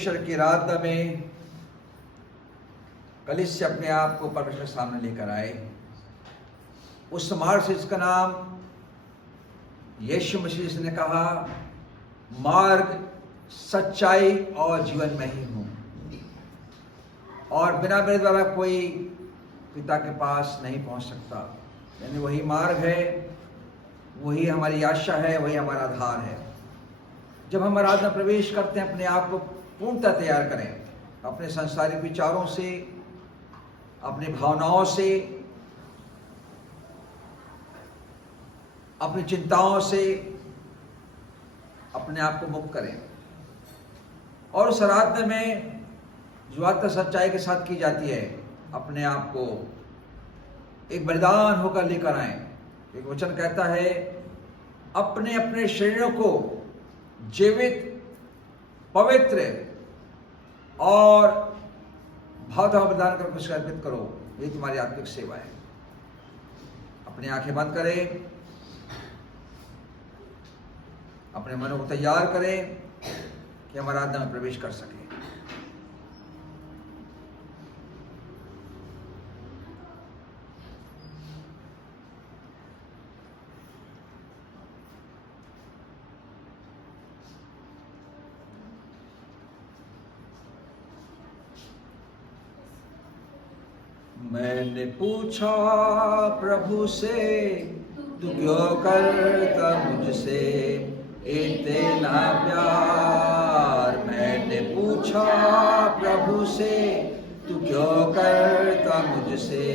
ईश्वर की आराधना में कलीसिया अपने आप को परमेश्वर के सामने लेकर आए। उस मार्ग से इसका नाम यीशु मसीह ने कहा, मार्ग सच्चाई और जीवन में ही हूं, और बिना मेरे द्वारा कोई पिता के पास नहीं पहुंच सकता। यानी वही मार्ग है, वही हमारी आशा है, वही हमारा आधार है। जब हम आराधना प्रवेश करते हैं, अपने आप को पूर्णतः तैयार करें, अपने सांसारिक विचारों से, अपनी भावनाओं से, अपनी चिंताओं से अपने आप को मुक्त करें। और उस आराधना में जो आत्मा सच्चाई के साथ की जाती है, अपने आप को एक बलिदान होकर लेकर आए। एक वचन कहता है, अपने अपने शरीरों को जीवित, पवित्र और भावता बलिदान कर कुछ अर्पित करो, ये तुम्हारी आत्मिक सेवा है। अपनी आंखें बंद करें, अपने मनों को तैयार करें कि हम आराधना में प्रवेश कर सकें। मैंने पूछा प्रभु से, तू क्यों करता मुझसे इतना प्यार। मैंने पूछा प्रभु से, तू क्यों करता मुझसे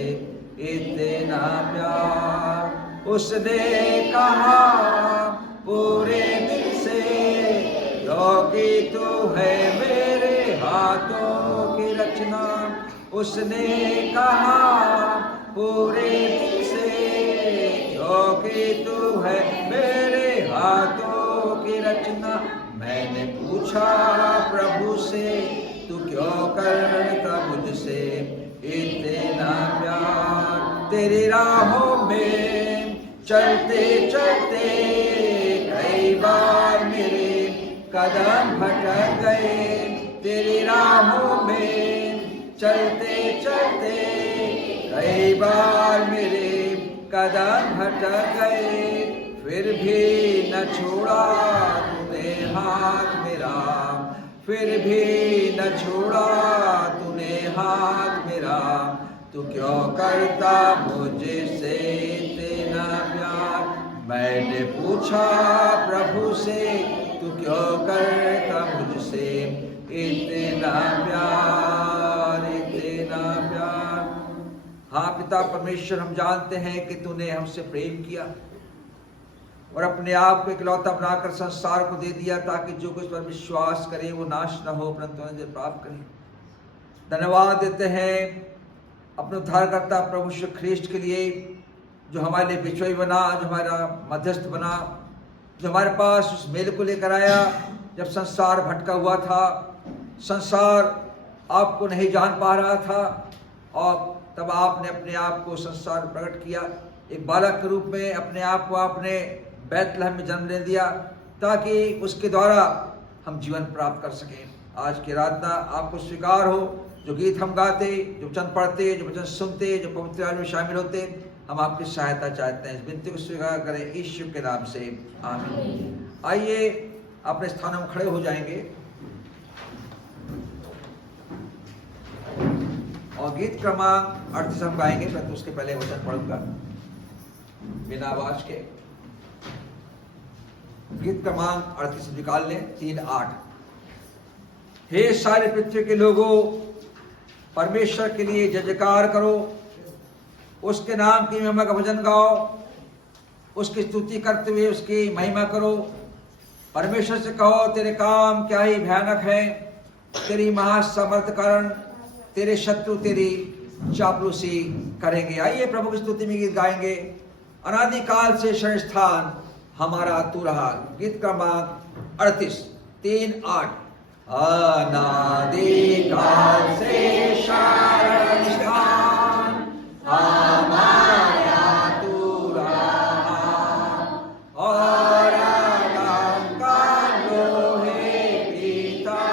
इतना प्यार। उसने कहा पूरे दिल से, क्योंकि तू है मेरे हाथों की रचना। उसने कहा पूरे दिल से, क्योंकि तू है मेरे हाथों की रचना। मैंने पूछा प्रभु से, तू क्यों करता मुझसे इतना प्यार। तेरी राहों में चलते चलते कई बार मेरे कदम भटक गए। तेरी राहों में चलते चलते कई बार मेरे कदम भटक गए, फिर भी न छोड़ा तूने हाथ मेरा। फिर भी न छोड़ा तूने हाथ मेरा। तू क्यों करता मुझसे इतना प्यार। मैंने पूछा प्रभु से, तू क्यों करता मुझसे इतना प्यार, इतना प्यार। हाँ पिता परमेश्वर, हम जानते हैं कि तूने हमसे प्रेम किया और अपने आप को इकलौता बनाकर संसार को दे दिया, ताकि जो कुछ पर विश्वास करे वो नाश न हो परंतु अनंत प्राप्त करे। धन्यवाद देते हैं अपने उद्धारकर्ता प्रभु यीशु ख्रीस्ट के लिए, जो हमारे लिए बिचौली बना, जो हमारा मध्यस्थ बना, जो हमारे पास उस मेल को लेकर आया जब संसार भटका हुआ था। संसार आपको नहीं जान पा रहा था, और तब आपने अपने आप को संसार प्रकट किया। एक बालक के रूप में अपने आप को आपने बैतलहम में जन्म ले दिया, ताकि उसके द्वारा हम जीवन प्राप्त कर सकें। आज की आराधना आपको स्वीकार हो। जो गीत हम गाते, जो वचन पढ़ते, जो वचन सुनते, जो पवित्र आत्मा में शामिल होते, हम आपकी सहायता चाहते हैं। इस विनती को स्वीकार करें यीशु के नाम से, आमीन। आइए अपने स्थानों में खड़े हो जाएंगे और गीत क्रमांक 38 हम गाएंगे, परंतु उसके पहले वचन पढ़ूंगा बिना आवाज के। गीत क्रमांक 38 निकाल लें, 3-8। हे सारे पृथ्वी के लोगों, परमेश्वर के लिए जय जयकार करो, उसके नाम की महिमा का भजन गाओ, उसकी स्तुति करते हुए उसकी महिमा करो। परमेश्वर से कहो, तेरे काम क्या ही भयानक है, तेरी महासामर्थ कारण तेरे शत्रु तेरी चापलूसी करेंगे। आइए प्रभु की स्तुति में गीत गाएंगे। अनादिकाल से शरण स्थान हमारा तू रहा। गीत क्रमांक 38, 3-8। अनादिकाल से शरण स्थान हमारा तू रहा, और अलंकार लोहे पीता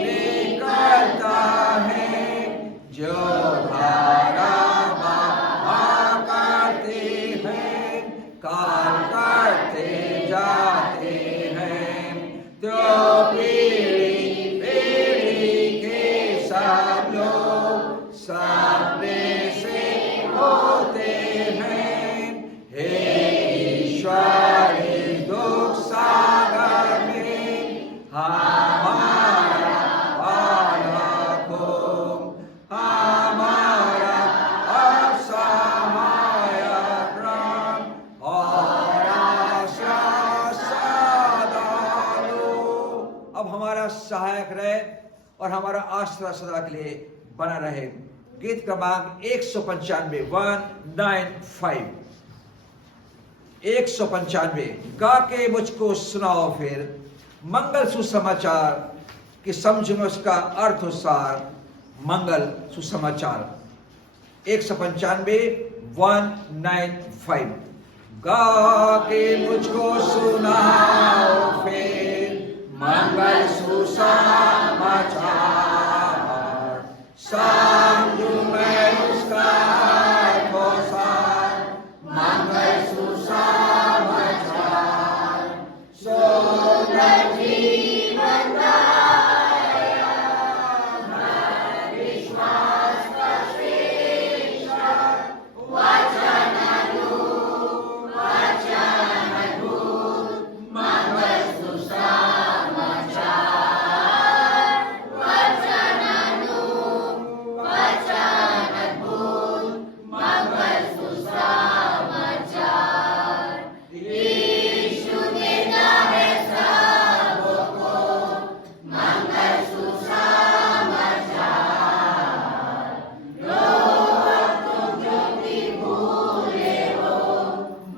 निकलता है, जो धारा करते हैं, काल करते जाते हैं, तो पीढ़ी पीढ़ी के सब लोग सपने से होते हैं। हे ईश्वर, इस दुख सागर में हमारा पालक हो, हमारा असहायक राम और आशा सदा लो। अब हमारा सहायक रहे और हमारा आश्रय सदा के लिए बना रहे। गीत क्रमांक 195 195 195। गा के मुझको सुनाओ फिर मंगल सुसमाचार कि समझो उसका अर्थ सार। मंगल सुसमाचार 195 195। गा के मुझको सुनाओ फिर मंगल सुसमाचार, समझूं मैं उसका अर्थ सार। मंगल सुसमाचार सुंदर जीवन दाया, विश्वास का श्रेष्ठ वचन अद्भुत मंगल सुसमाचार। वचन अद्भुत मंगल सुसमाचार। यीशु देता है सबको मंगल सुसमाचार। लोग तुम जो भी भूले हो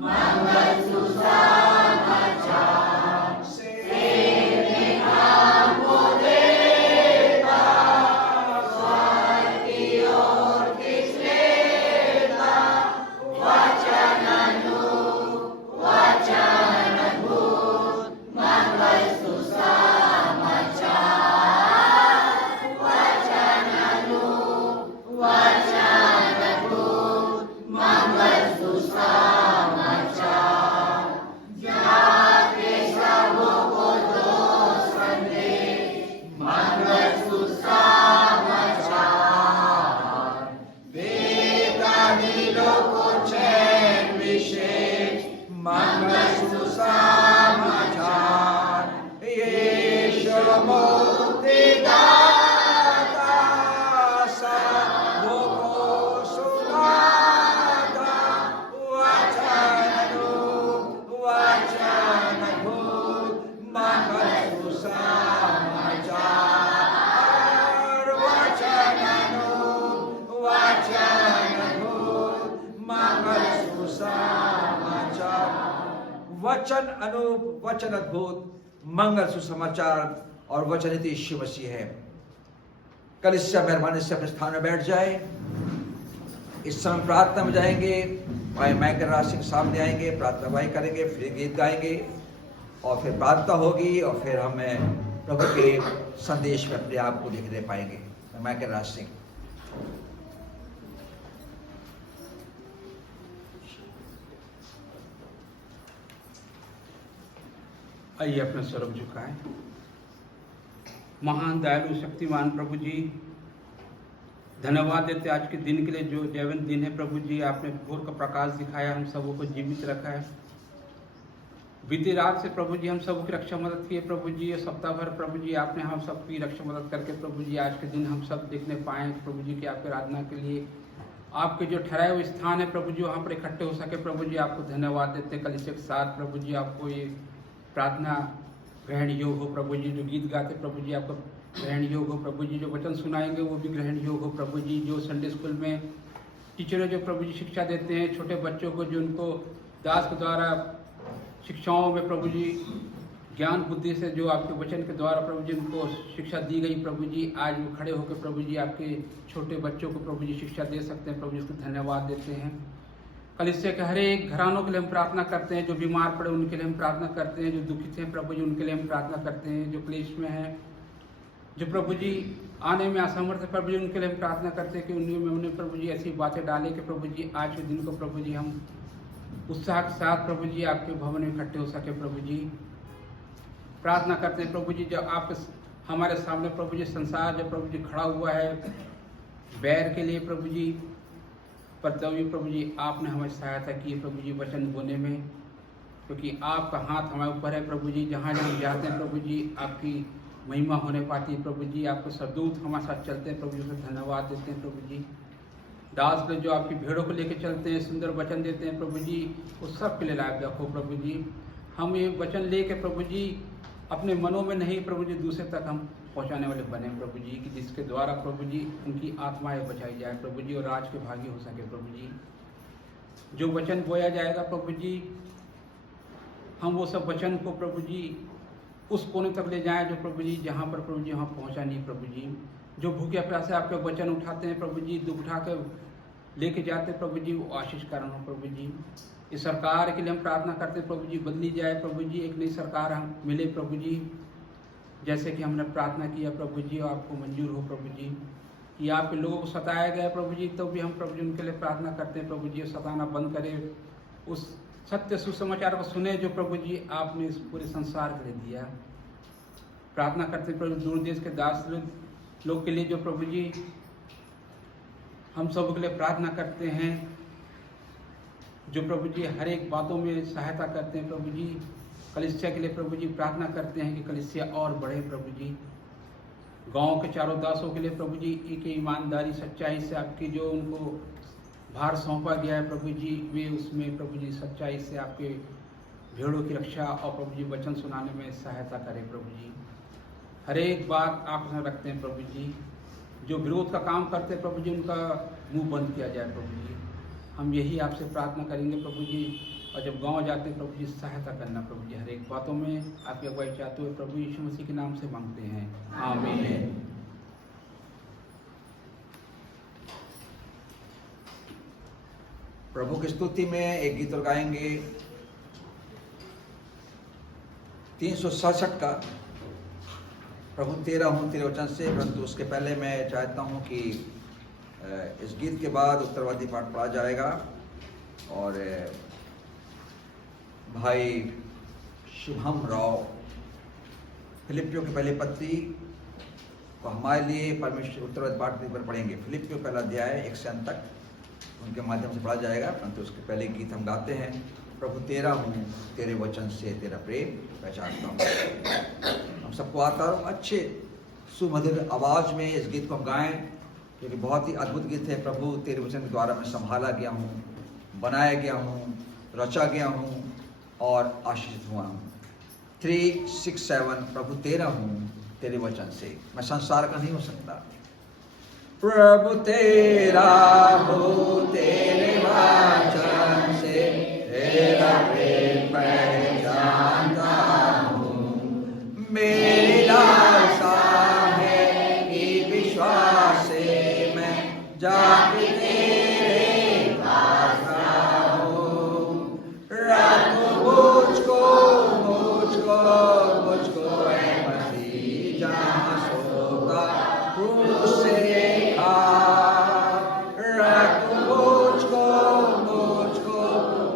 मंगल सुसमाचार से हमको देता, स्वर्ग की ओर खींच लेता। वचन अद्भुत मंगल सुसमाचार। वचन अद्भुत मंगल सुसमाचार। जाके सबको दो संदेश मंगल सुसमाचार। देता दिलों को चैन विशेष मंगल सुसमाचार। यीशु मुक्ति दाता सबको सुनाता। वचन अद्भुत मंगल सुसमाचार। वचन अद्भुत मंगल सुसमाचार। वचन अद्भुत मंगल सुसमाचार और वचन यीशु मसीह है। कल इससे मेहरबानी से अपने स्थान में बैठ जाए। इस समय प्रार्थना में जाएंगे, भाई माइकल राज सिंह सामने आएंगे, प्रार्थना भाई करेंगे, फिर गीत गाएंगे और फिर प्रार्थना होगी और फिर हमें प्रभु के संदेश में अपने आप को लिखने पाएंगे। माइकल राज सिंह। आइए अपना स्वरूप झुकाएं। महान दयालु शक्तिमान प्रभु जी, धन्यवाद देते आज के दिन के लिए जो जीवन दिन है। प्रभु जी, आपने भोर का प्रकाश दिखाया, हम सबों को जीवित रखा है। बीती रात से प्रभु जी हम सबों की रक्षा मदद किए प्रभु जी। ये सप्ताह भर प्रभु जी आपने हम सबकी रक्षा मदद करके प्रभु जी आज के दिन हम सब देखने पाए प्रभु जी की आपकी आराधना के लिए आपके जो ठहराए हुए स्थान है प्रभु जी, वहाँ पर इकट्ठे हो सके प्रभु जी। आपको धन्यवाद देते हैं। कल इसके साथ प्रभु जी आपको ये प्रार्थना ग्रहण योग हो प्रभु जी। जो गीत गाते प्रभु जी आपको ग्रहण योग हो प्रभु जी। जो वचन सुनाएंगे वो भी ग्रहण योग हो प्रभु जी। जो संडे स्कूल में टीचर जो प्रभु जी शिक्षा देते हैं छोटे बच्चों को, जो उनको दास के द्वारा शिक्षाओं में प्रभु जी ज्ञान बुद्धि से जो आपके वचन के द्वारा प्रभु जी उनको शिक्षा दी गई प्रभु जी, आज वो खड़े होकर प्रभु जी आपके छोटे बच्चों को प्रभु जी शिक्षा दे सकते हैं प्रभु जी। उसको धन्यवाद देते हैं। कल इससे के हर एक घरानों के लिए हम प्रार्थना करते हैं। जो बीमार पड़े उनके लिए हम प्रार्थना करते हैं। जो दुखित हैं प्रभु जी उनके लिए हम प्रार्थना करते हैं। जो क्लेश में हैं जो प्रभु जी आने में असमर्थ है प्रभु जी, उनके लिए हम प्रार्थना करते हैं कि उन्हें प्रभु जी ऐसी बातें डालें कि प्रभु जी आज के दिन को प्रभु जी हम उत्साह के साथ प्रभु जी आपके भवन में इकट्ठे हो सके। प्रभु जी प्रार्थना करते हैं प्रभु जी, जब आप हमारे सामने प्रभु जी संसार जब प्रभु जी खड़ा हुआ है बैर के लिए प्रभु जी, पर तब भी प्रभु जी आपने हमें सहायता की है प्रभु जी वचन बोलने में, क्योंकि आपका हाथ हमारे ऊपर है प्रभु जी। जहाँ जहाँ जाते हैं प्रभु जी आपकी महिमा होने पाती है प्रभु जी। आपके सदूत हमारे साथ चलते हैं प्रभु जी, को धन्यवाद देते हैं प्रभु जी। दास लोग जो आपकी भेड़ों को लेकर चलते हैं, सुंदर वचन देते हैं प्रभु जी, उस सब के लिए लाभ रखो प्रभु जी। हम ये वचन लेके प्रभु जी अपने मनों में नहीं प्रभु जी दूसरे तक हम पहुंचाने वाले बने प्रभु जी, कि जिसके द्वारा प्रभु जी उनकी आत्माएं बचाई जाए प्रभु जी और राज के भागी हो सके प्रभु जी। जो वचन बोया जाएगा प्रभु जी, हम वो सब वचन को प्रभु जी उस कोने तक ले जाएं जो प्रभु जी जहाँ पर प्रभु जी वहाँ पहुँचा नहीं प्रभु जी। जो भूखे प्यासे आपके वचन उठाते हैं प्रभु जी, दुख उठा कर लेके जाते हैं प्रभु जी, वो आशीष कारण हो प्रभु जी। इस सरकार के लिए हम प्रार्थना करते हैं प्रभु जी, बदली जाए प्रभु जी, एक नई सरकार हम मिले प्रभु जी, जैसे कि हमने प्रार्थना किया प्रभु जी, और आपको मंजूर हो प्रभु जी। कि आपके लोगों को सताया गया प्रभु जी, तो भी हम प्रभु जी उनके लिए प्रार्थना करते हैं प्रभु जी, सताना बंद करें, उस सत्य सुसमाचार को सुने जो प्रभु जी आपने इस पूरे संसार के लिए दिया। प्रार्थना करते हैं प्रभु दूर देश के दास लोग के लिए जो प्रभु जी हम सब के लिए प्रार्थना करते हैं, जो प्रभु जी हर एक बातों में सहायता करते हैं प्रभु जी। कलीसिया के लिए प्रभु जी प्रार्थना करते हैं कि कलीसिया और बढ़े प्रभु जी। गांव के चारों दासों के लिए प्रभु जी एक ईमानदारी सच्चाई से आपकी जो उनको भार सौंपा गया है प्रभु जी, वे उसमें प्रभु जी सच्चाई से आपके भेड़ों की रक्षा और प्रभु जी वचन सुनाने में सहायता करें प्रभु जी। हर एक बात आप रखते हैं प्रभु जी। जो विरोध का काम करते हैं प्रभु जी, उनका मुंह बंद किया जाए प्रभु जी। हम यही आपसे प्रार्थना करेंगे प्रभु जी। और जब गांव जाते हैं प्रभु जी सहायता करना प्रभु जी, हर एक बातों में आपकी अगुवाई चाहते हुए प्रभु यीशु मसीह के नाम से मांगते हैं, आमीन। प्रभु की स्तुति में एक गीत गाएंगे 367 का, प्रभु तेरा हूँ तेरे वचन से। परंतु उसके पहले मैं चाहता हूँ कि इस गीत के बाद उत्तरवादी पाठ पढ़ा जाएगा और भाई शुभम राव फिलिपियों की पहली पत्री को हमारे लिए परमेश्वर उत्तरवादी पाठ पर पढ़ेंगे। फिलिपियों पहला अध्याय 1 से अंत तक उनके माध्यम से पढ़ा जाएगा। परंतु उसके पहले गीत हम गाते हैं, प्रभु तेरा हूँ तेरे वचन से तेरा प्रेम पहचानता हूँ। हम सबको आता हूँ अच्छे सुमधुर आवाज़ में इस गीत को हम गाएं, क्योंकि बहुत ही अद्भुत गीत है। प्रभु तेरे वचन के द्वारा मैं संभाला गया हूँ, बनाया गया हूँ, रचा गया हूँ और आशीषित हुआ हूँ। 3, 6, 7 प्रभु तेरा हूँ तेरे वचन से। मैं संसार का नहीं हो सकता। प्रभु तेरा हूँ तेरे वचन से तेरा प्रेम पहचानता हूँ। मेरी आशा है कि विश्वास से मैं जाके तेरे पास आऊँ। रखो मुझको ऐ मसीह जहाँ सोगा क्रूस से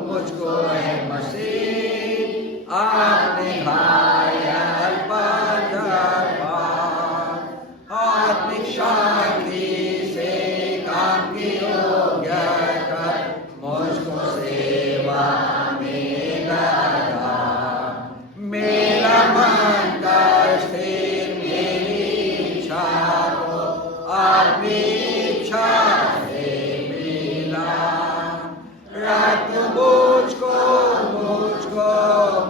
मुझको ऐ मसीह आपने घायल बाजार पार आत्मिक शांति से काम की योग्य कर मुझको सेवा में लगा। मेरा मन का स्थिर मेरी इच्छा को आपकी इच्छा से मिला। रख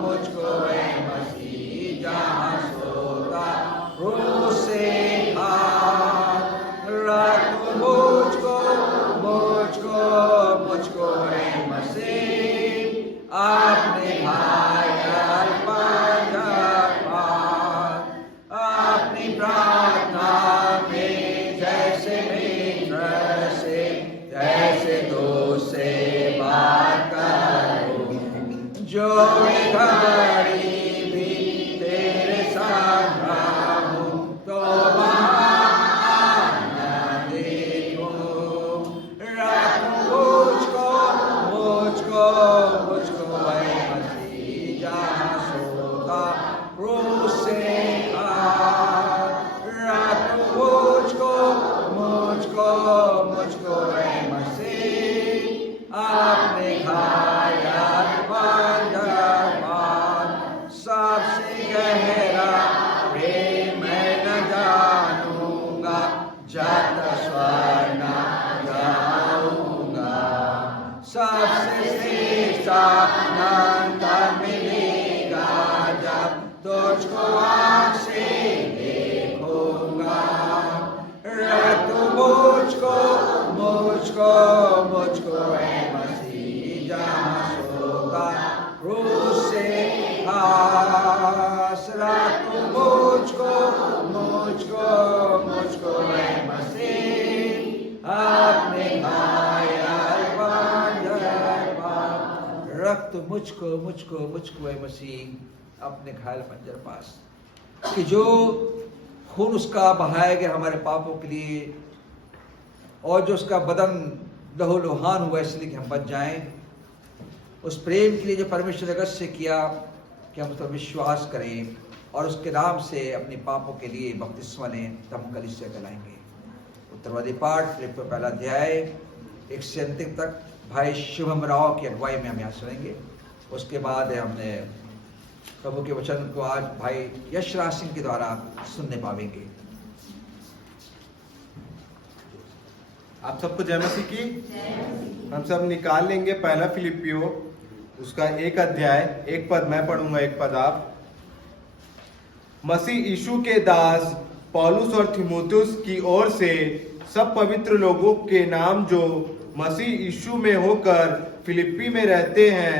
मुझको ऐ मसीह जहाँ सोगा क्रूस से हार। रख मुझको ऐ मसीह आपने घायल बाजार पार। अपनी प्रार्थना में जैसे तू मुझको मुझको मुझको ए मसीह अपने घायल पंजर पास, कि जो खून उसका बहाया गया हमारे पापों के लिए, और जो उसका बदन लहू लुहान हुआ इसलिए कि हम बच जाएं, उस प्रेम के लिए जो परमेश्वर ने अगस्त से किया कि हम उस पर विश्वास करें और उसके नाम से अपने पापों के लिए बपतिस्मा लें, तब हम कलीसिया कहलाएंगे। उत्तरवादी पाठ फिलिप्पियों पहला अध्याय 1 से अंतिम तक भाई शुभम राव की अगुवाई में हम यहाँ सुनेंगे। उसके बाद हमने प्रभु के वचन को आज भाई यशराज सिंह के द्वारा सुनने पाएंगे। आप सबको जय मसीह की। हम सब निकाल लेंगे पहला फिलिपियो उसका 1 अध्याय, 1 पद मैं पढ़ूंगा, 1 पद आप। मसीह यीशु के दास पौलुस और थिमोथियुस की ओर से सब पवित्र लोगों के नाम जो मसीह यीशु में होकर फिलिप्पी में रहते हैं,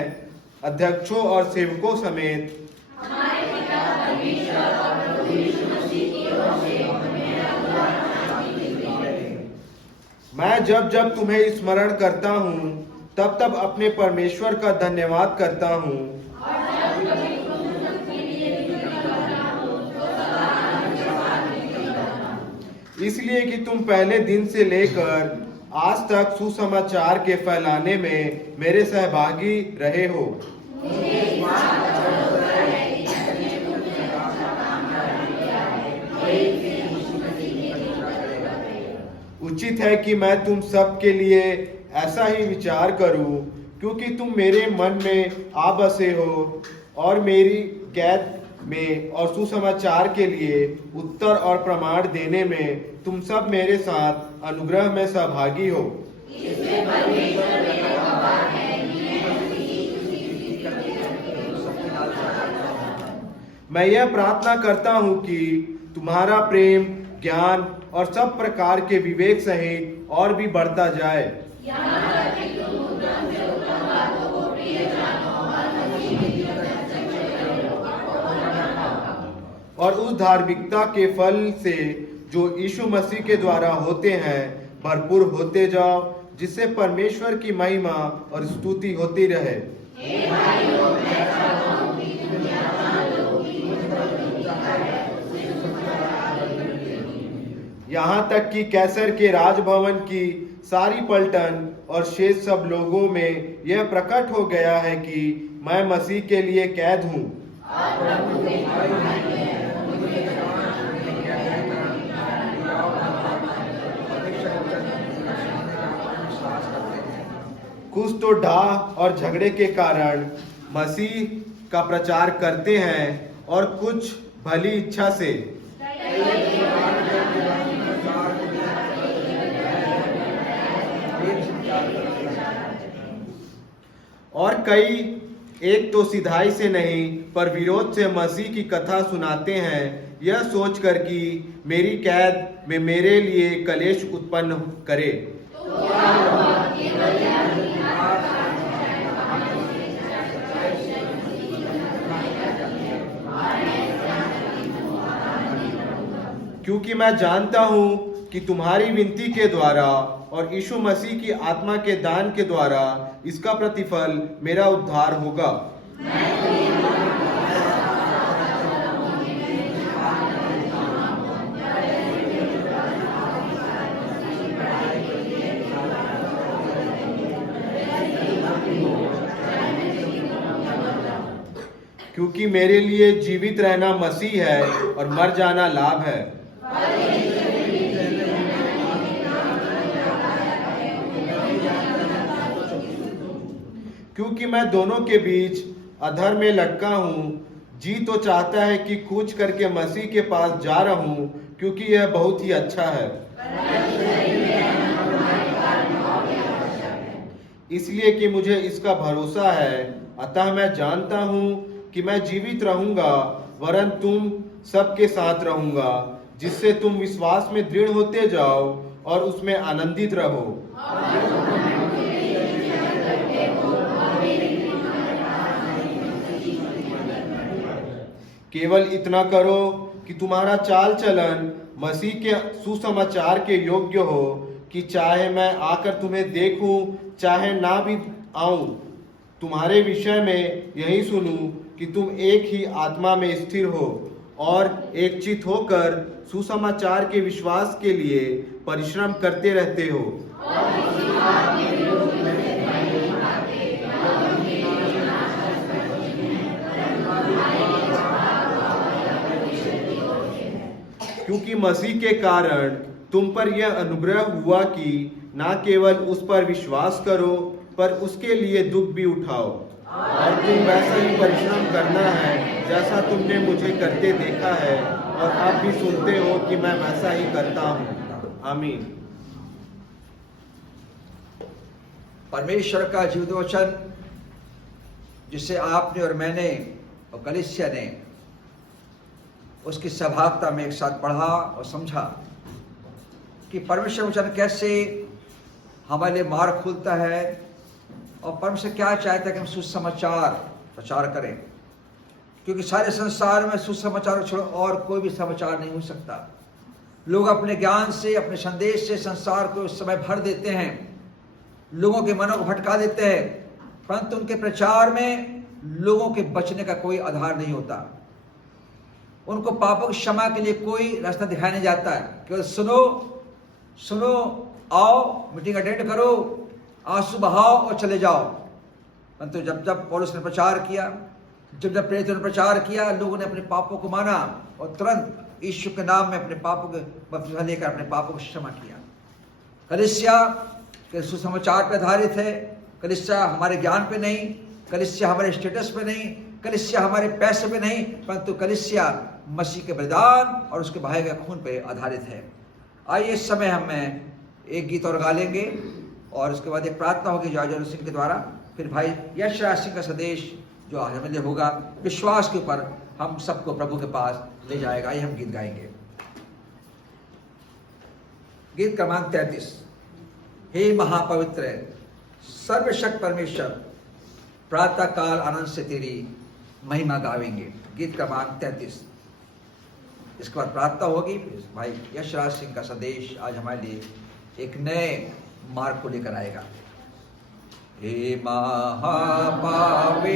अध्यक्षों और सेवकों समेत, हमारे पिता परमेश्वर और प्रभु यीशु मसीह की ओर से मेरा मैं जब जब तुम्हें स्मरण करता हूँ तब तब अपने परमेश्वर का धन्यवाद करता हूँ, इसलिए कि तुम पहले दिन से लेकर आज तक सुसमाचार के फैलाने में मेरे सहभागी रहे हो। उचित है कि मैं तुम सब के लिए ऐसा ही विचार करूं, क्योंकि तुम मेरे मन में आ बसे हो और मेरी कैद में और सुसमाचार के लिए उत्तर और प्रमाण देने में तुम सब मेरे साथ अनुग्रह में सहभागी हो। मैं यह प्रार्थना करता हूँ कि तुम्हारा प्रेम, ज्ञान और सब प्रकार के विवेक सहित और भी बढ़ता जाए, और उस धार्मिकता के फल से जो यीशु मसीह के द्वारा होते हैं भरपूर होते जाओ, जिससे परमेश्वर की महिमा और स्तुति होती रहे। यहाँ तक कि कैसर के राजभवन की सारी पलटन और शेष सब लोगों में यह प्रकट हो गया है कि मैं मसीह के लिए कैद हूँ। कुछ तो डाह और झगड़े के कारण मसीह का प्रचार करते हैं और कुछ भली इच्छा से। और कई एक तो सिधाई से नहीं पर विरोध से मसीह की कथा सुनाते हैं, यह सोचकर कि मेरी कैद में मेरे लिए कलेश उत्पन्न करे। क्योंकि मैं जानता हूँ कि तुम्हारी विनती के द्वारा और यीशु मसीह की आत्मा के दान के द्वारा इसका प्रतिफल मेरा उद्धार होगा। क्योंकि मेरे लिए जीवित रहना मसीह है और मर जाना लाभ है। क्योंकि मैं दोनों के बीच अधर में लटका हूँ, जी तो चाहता है कि कूच करके मसीह के पास जा रहूं, क्योंकि यह बहुत ही अच्छा है। इसलिए कि मुझे इसका भरोसा है, अतः मैं जानता हूँ कि मैं जीवित रहूंगा, वरन तुम सबके साथ रहूंगा, जिससे तुम विश्वास में दृढ़ होते जाओ और उसमें आनंदित रहो। केवल इतना करो कि तुम्हारा चाल चलन मसीह के सुसमाचार के योग्य हो, कि चाहे मैं आकर तुम्हें देखूं चाहे ना भी आऊं, तुम्हारे विषय में यही सुनूं कि तुम एक ही आत्मा में स्थिर हो और एक चित होकर सुसमाचार के विश्वास के लिए परिश्रम करते रहते हो। क्योंकि मसीह के कारण तुम पर यह अनुग्रह हुआ कि ना केवल उस पर विश्वास करो पर उसके लिए दुख भी उठाओ, और तुम वैसा ही परिश्रम करना है जैसा तुमने मुझे करते देखा है और आप भी सुनते हो कि मैं वैसा ही करता हूँ। आमीन। परमेश्वर का जीवित वचन जिसे आपने और मैंने और कलीसिया ने उसकी सहभागिता में एक साथ पढ़ा और समझा कि परमेश्वर वचन कैसे हमारे लिए मार्ग खुलता है और परमेश्वर क्या चाहता है कि हम सुसमाचार प्रचार करें, क्योंकि सारे संसार में सुसमाचार छोड़ और कोई भी समाचार नहीं हो सकता। लोग अपने ज्ञान से, अपने संदेश से संसार को उस समय भर देते हैं, लोगों के मनों को भटका देते हैं, परंतु उनके प्रचार में लोगों के बचने का कोई आधार नहीं होता। उनको पापों की क्षमा के लिए कोई रास्ता दिखाया नहीं जाता है। केवल सुनो, आओ, मीटिंग अटेंड करो, आंसू बहाओ और चले जाओ। परंतु जब पौलुस ने प्रचार किया, जब प्रेरितों ने प्रचार किया, लोगों ने अपने पापों को माना और तुरंत यीशु के नाम में अपने पापों के बपतिस्मा लेकर अपने पापों को क्षमा किया। कलीसिया के सुसमाचार पर आधारित है। कलीसिया हमारे ज्ञान पे नहीं, कलीसिया हमारे स्टेटस पे नहीं, कलीसिया हमारे पैसे पे नहीं, परंतु कलीसिया मसीह के बलिदान और उसके भाई के खून पे आधारित है। आइए इस समय हम एक गीत और गा लेंगे और उसके बाद एक प्रार्थना होगी जॉर्ज सिंह के द्वारा। फिर भाई यशराज सिंह का संदेश जो हमें लिए होगा विश्वास के ऊपर हम सबको प्रभु के पास ले जाएगा। आइए हम गीत गाएंगे। गीत क्रमांक 33। हे महापवित्र सर्वशक्त परमेश्वर, प्रातः काल आनंद से तेरी महिमा गावेंगे। गीत क्रमांक 33। इसके बाद प्रार्थना होगी। भाई यशराज सिंह का संदेश आज हमारे लिए एक नए मार्ग को लेकर आएगा। हे महापवित्र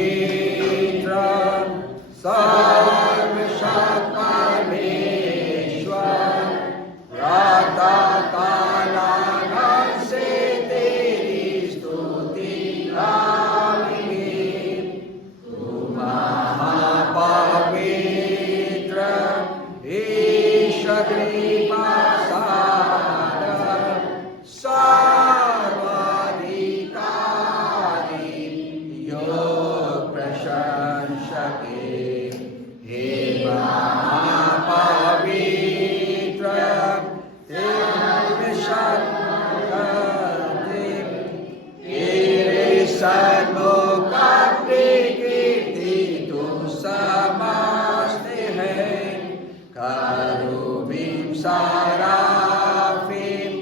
सर्वशक्त परमेश्वर, प्रातः काल आनंद से तेरी स्तुति गावेंगे। तू महापवित्र ईश्वर कृपा सागर, सर्वाधिकारी योग प्रशंसके। हे महापवित्र तेरे सन्मुख प्रकृति तुम समझते हैं। करूबीम सराफीम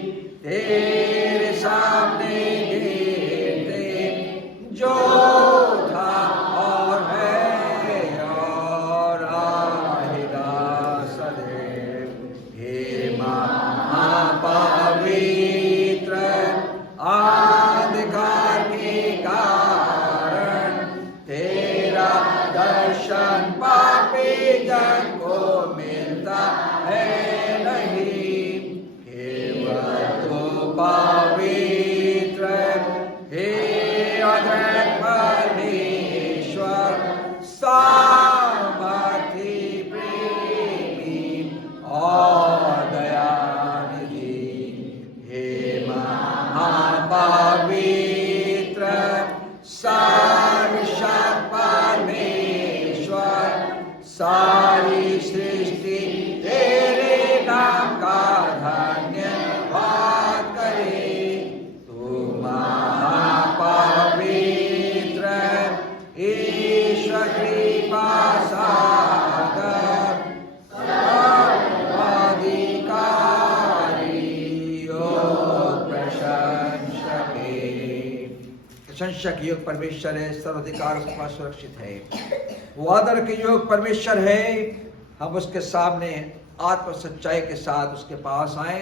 तेरे सामने गिरते, जो था और है और आएगा सदैव। हे महापवित्र अंधकार के कारण तेरा दर्शन पापी जन को मिलता है नहीं। केवल तो पवित्र हे अद्वैत परमेश्वर, सामर्थी प्रेमी और दयानिधि। हे महापवित्र सर्वशक्त परमेश्वर, सारी सृष्टि तेरे नाम का धन्यवाद करे। तू महापवित्र ईश्वर कृपा सागर, सर्वाधिकारी योग प्रशंसके। प्रशंसक योग परमेश्वर है, सर्वाधिकार उसके पास सुरक्षित है। वो आदर के योग परमेश्वर है। हम उसके सामने आत्म सच्चाई के साथ उसके पास आए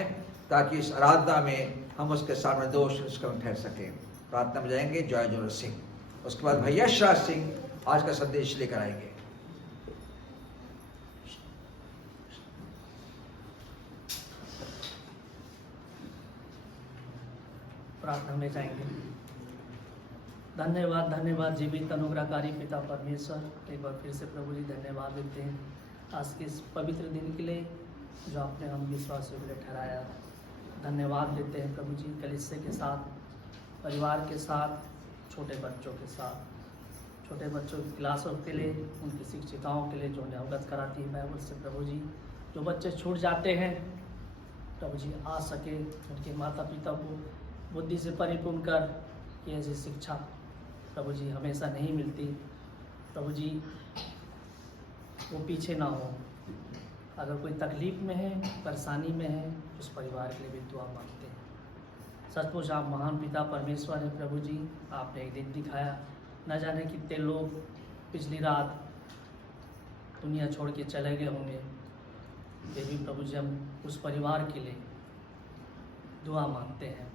ताकि इस आराधना में हम उसके सामने दोष निष्कर्म ठहर सकें। प्रार्थना में जाएंगे जॉर्ज सिंह। उसके बाद भैया श्राज सिंह आज का संदेश लेकर आएंगे। प्रार्थना में जाएंगे। धन्यवाद धन्यवाद जीवित अनुग्रहकारी पिता परमेश्वर, एक बार फिर से प्रभु जी धन्यवाद देते हैं आज के इस पवित्र दिन के लिए जो आपने हम विश्वासियों के लिए ठहराया। धन्यवाद देते हैं प्रभु जी कलीसिया के साथ, परिवार के साथ, छोटे बच्चों के साथ, छोटे बच्चों की क्लासों के लिए, उनकी शिक्षिकाओं के लिए जो उन्हें अवगत कराती है बाइबल से। प्रभु जी जो बच्चे छूट जाते हैं प्रभु जी आ सके, उनके माता पिता को बुद्धि से परिपूर्ण कर, ये ऐसी शिक्षा प्रभु जी हमेशा नहीं मिलती। प्रभु जी वो पीछे ना हो, अगर कोई तकलीफ में है, परेशानी में है, उस परिवार के लिए भी दुआ मांगते हैं। सचमुच आप महान पिता परमेश्वर हैं प्रभु जी, आपने एक दिन दिखाया, न जाने कितने लोग पिछली रात दुनिया छोड़ के चले गए होंगे, ये भी प्रभु जी हम उस परिवार के लिए दुआ मांगते हैं।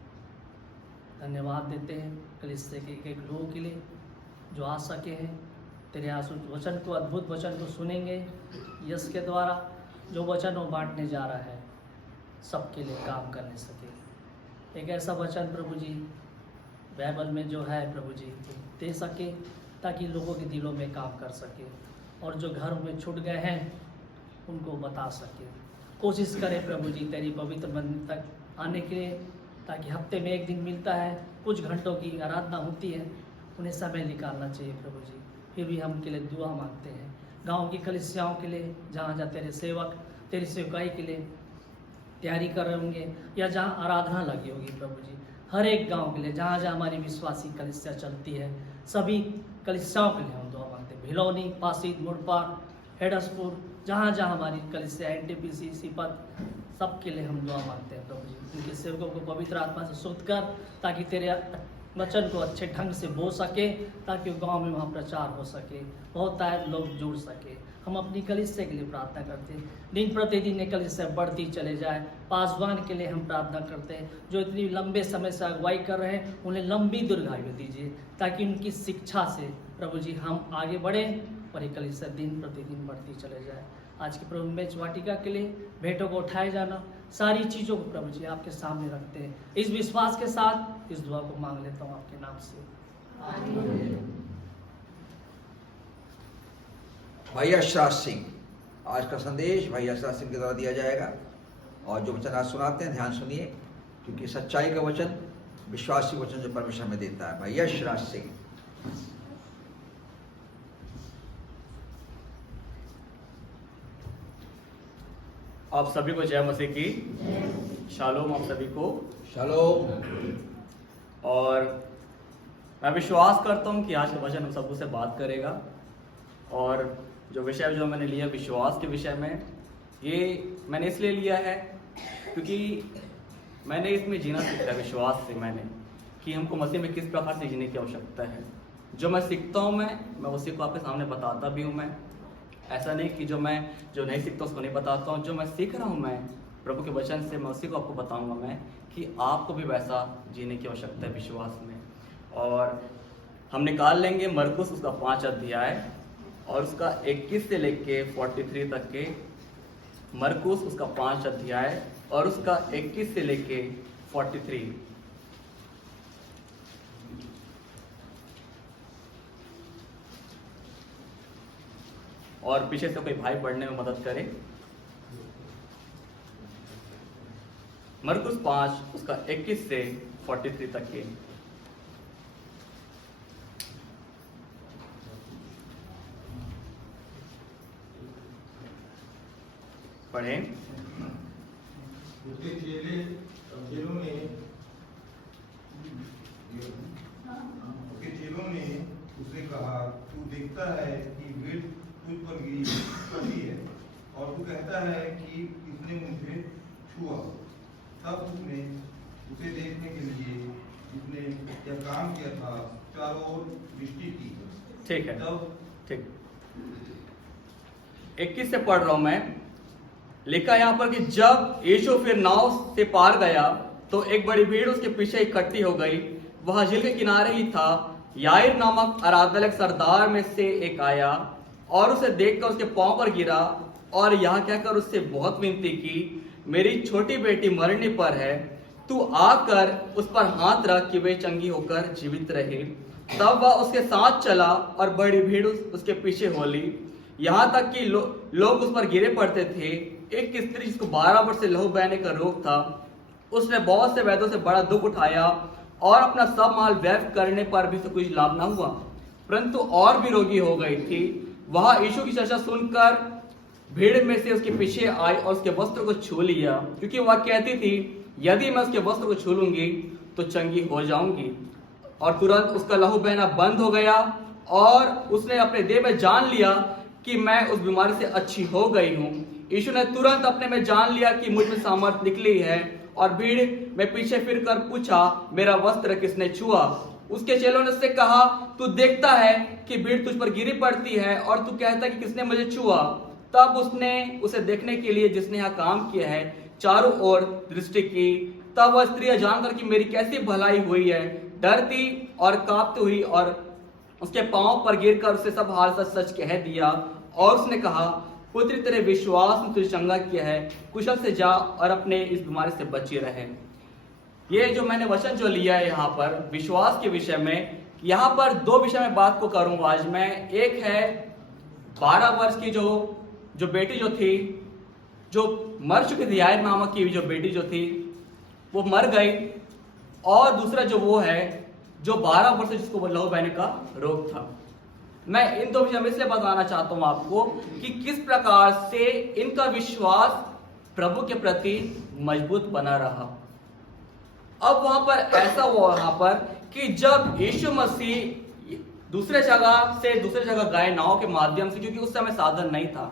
धन्यवाद देते हैं कलीसिया के एक लोगों के लिए जो आ सके हैं, तेरे आंसू वचन को, अद्भुत वचन को सुनेंगे। यस के द्वारा जो वचन वो बांटने जा रहा है सबके लिए काम करने सके। एक ऐसा वचन प्रभु जी बाइबल में जो है प्रभु जी दे सके ताकि लोगों के दिलों में काम कर सके, और जो घरों में छूट गए हैं उनको बता सके। कोशिश करें प्रभु जी तेरी पवित्र मंदिर तक आने के लिए, ताकि हफ्ते में एक दिन मिलता है, कुछ घंटों की आराधना होती है, उन्हें समय निकालना चाहिए प्रभु जी। फिर भी हम उनके लिए दुआ मांगते हैं, गांव की कलीसियाओं के लिए, जहाँ जहाँ तेरे सेवक तेरी सेवकाई के लिए तैयारी कर रहे होंगे, या जहाँ आराधना लगी होगी प्रभु जी, हर एक गांव के लिए, जहाँ जहाँ हमारी विश्वासी कलीसिया चलती है, सभी कलीसियाओं के लिए हम दुआ मांगते हैं। भिलौनी, पासीद, मुड़पार, हेडसपुर, जहाँ जहाँ हमारी कलीसिया, NTPC, सीपत, सबके लिए हम दुआ मांगते हैं प्रभु जी। उनके सेवकों को पवित्र आत्मा से शुद्ध कर, ताकि तेरे वचन को अच्छे ढंग से बोल सके, ताकि गांव में वहाँ प्रचार हो सके, बहुत शायद लोग जुड़ सके। हम अपनी कलीसिया के लिए प्रार्थना करते हैं, दिन प्रतिदिन ये कलीसिया बढ़ती चले जाए। पासवान के लिए हम प्रार्थना करते हैं, जो इतनी लंबे समय से अगुवाई कर रहे हैं, उन्हें लंबी दीर्घायु दीजिए, ताकि उनकी शिक्षा से प्रभु जी हम आगे बढ़ें और ये कलीसिया दिन प्रतिदिन बढ़ती चले जाए। आज की प्रभु मेज वाटिका के लिए भेंटों को उठाए जाना, सारी चीज़ों को प्रभु जी आपके सामने रखते हैं। इस विश्वास के साथ इस दुआ को मांग लेता हूँ आपके नाम से, आमीन। भैया श्राज सिंह, आज का संदेश भैया श्राज सिंह के द्वारा दिया जाएगा। और जो वचन आज सुनाते हैं ध्यान सुनिए, क्योंकि सच्चाई का वचन, विश्वासी वचन जो परमेश्वर में देता है। भैया श्राज सिंह। आप सभी को जय मसीह की, शालोम आप सभी को शालोम। और मैं विश्वास करता हूँ कि आज का वचन हम सबको से बात करेगा। और जो विषय जो मैंने लिया विश्वास के विषय में, ये मैंने इसलिए लिया है क्योंकि मैंने इसमें जीना सीखा है विश्वास से, मैंने कि हमको मसीह में किस प्रकार से जीने की आवश्यकता है। जो मैं सीखता हूँ मैं उसी को आपके सामने बताता भी हूँ। मैं ऐसा नहीं कि जो नहीं सीखता उसको नहीं बताता हूँ। जो मैं सीख रहा हूँ मैं प्रभु के वचन से, मैं उसी को आपको बताऊँगा मैं, कि आपको भी वैसा जीने की आवश्यकता है विश्वास में। और हम निकाल लेंगे मरकुस उसका 5 अध्याय और उसका 21 से लेके 43 तक के। मरकुस उसका 5 अध्याय और उसका 21 से लेके 43। और पीछे से कोई भाई पढ़ने में मदद करे। मरकुस 5 उसका 21 से 43 तक के। पढ़ें। उसके चेलों ने उससे कहा, तू देखता है कि भीड़ तुझ पर गिरी है और तू कहता है कि इसने मुझे छुआ। तब उसने उसे देखने के लिए जिसने यह काम किया था चारों ओर दृष्टि की। ठीक है, तब ठीक। 21 से पढ़ रहा हूं मैं। लिखा यहाँ पर कि जब यीशु फिर नाव से पार गया तो एक बड़ी भीड़ उसके पीछे इकट्ठी हो गई। वह झील के किनारे ही था। याईर नामक आराधनालय के सरदार में से एक आया और उसे देखकर उसके पांव पर गिरा और यहाँ कहकर उससे बहुत विनती की, मेरी छोटी बेटी मरने पर है, तू आकर उस पर हाथ रख कि वे चंगी होकर जीवित रहे। तब वह उसके साथ चला और बड़ी भीड़ उसके पीछे हो ली, यहाँ तक कि लोग उस पर गिरे पड़ते थे। एक स्त्री जिसको 12 वर्ष से लहू बहने का रोग था, उसने बहुत से वैद्यों से बड़ा दुख उठाया और अपना सब माल व्यय करने पर भी उसे कुछ लाभ न हुआ, परंतु और भी रोगी हो गई थी। वह यीशु की चर्चा सुनकर भीड़ में से उसके पीछे आई और उसके वस्त्र को छू लिया, क्योंकि वह कहती थी, यदि मैं उसके वस्त्र को छू लूंगी तो चंगी हो जाऊंगी। और तुरंत उसका लहू बहना बंद हो गया और उसने अपने देह में जान लिया कि मैं उस बीमारी से अच्छी हो गई हूँ। यीशु ने तुरंत अपने में जान लिया कि मुझ में सामर्थ निकली है और भीड़ में पीछे फिरकर पूछा, मेरा वस्त्र किसने छुआ? उसके चेलों ने उससे कहा, तू देखता है कि भीड़ तुझ पर गिरी पड़ती है और तू कहता है कि किसने मुझे छुआ? तब उसने उसे देखने के लिए जिसने यहाँ काम किया है चारों ओर दृष्टि की। तब वह स्त्री जानकर कि मेरी कैसी भलाई हुई है, डरती और कांपती हुई और उसके पांव पर गिरकर उसे सब हाल सच सच कह दिया। और उसने कहा, पुत्री, तेरे विश्वास ने तुझे चंगा किया है, कुशल से जा और अपने इस बीमारी से बची रहे। ये जो मैंने वचन जो लिया है यहाँ पर विश्वास के विषय में, यहाँ पर 2 विषय में बात को करूंगा आज मैं। एक है 12 वर्ष की जो बेटी जो थी, जो मर चुकी थी, याईर नामक की जो बेटी जो थी वो मर गई, और दूसरा जो वो है जो 12 वर्ष जिसको लहू बहने का रोग था। मैं इन 2 विषय में इसलिए बताना चाहता हूं आपको कि किस प्रकार से इनका विश्वास प्रभु के प्रति मजबूत बना रहा। अब वहां पर ऐसा हुआ वहां पर कि जब यीशु मसीह दूसरे जगह से दूसरे जगह गए नाव के माध्यम से, क्योंकि उस समय साधन नहीं था,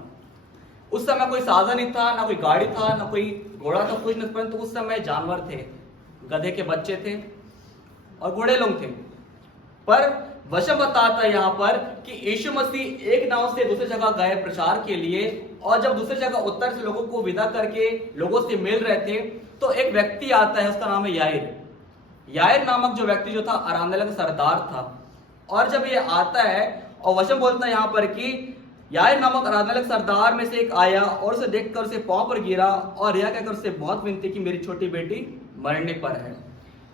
उस समय कोई साधन नहीं था, ना कोई गाड़ी था, ना कोई घोड़ा था, कुछ नहीं, परंतु उस समय जानवर थे, गधे के बच्चे थे और घोड़े लोग थे। पर वचन बताता है यहाँ पर कि यीशु मसीह एक नाव से दूसरी जगह गए प्रचार के लिए, और जब दूसरी जगह उत्तर से लोगों को विदा करके लोगों से मिल रहे थे तो एक व्यक्ति आता है, उसका नाम है याईर। याईर नामक जो व्यक्ति जो था आराधनालय का सरदार था। और जब ये आता है और वचन बोलता है यहाँ पर कि याईर नामक आराधनालय के सरदार में से एक आया और उसे देखकर उसे पांव पर गिरा और यह कहकर उससे बहुत विनती की, मेरी छोटी बेटी मरने पर है।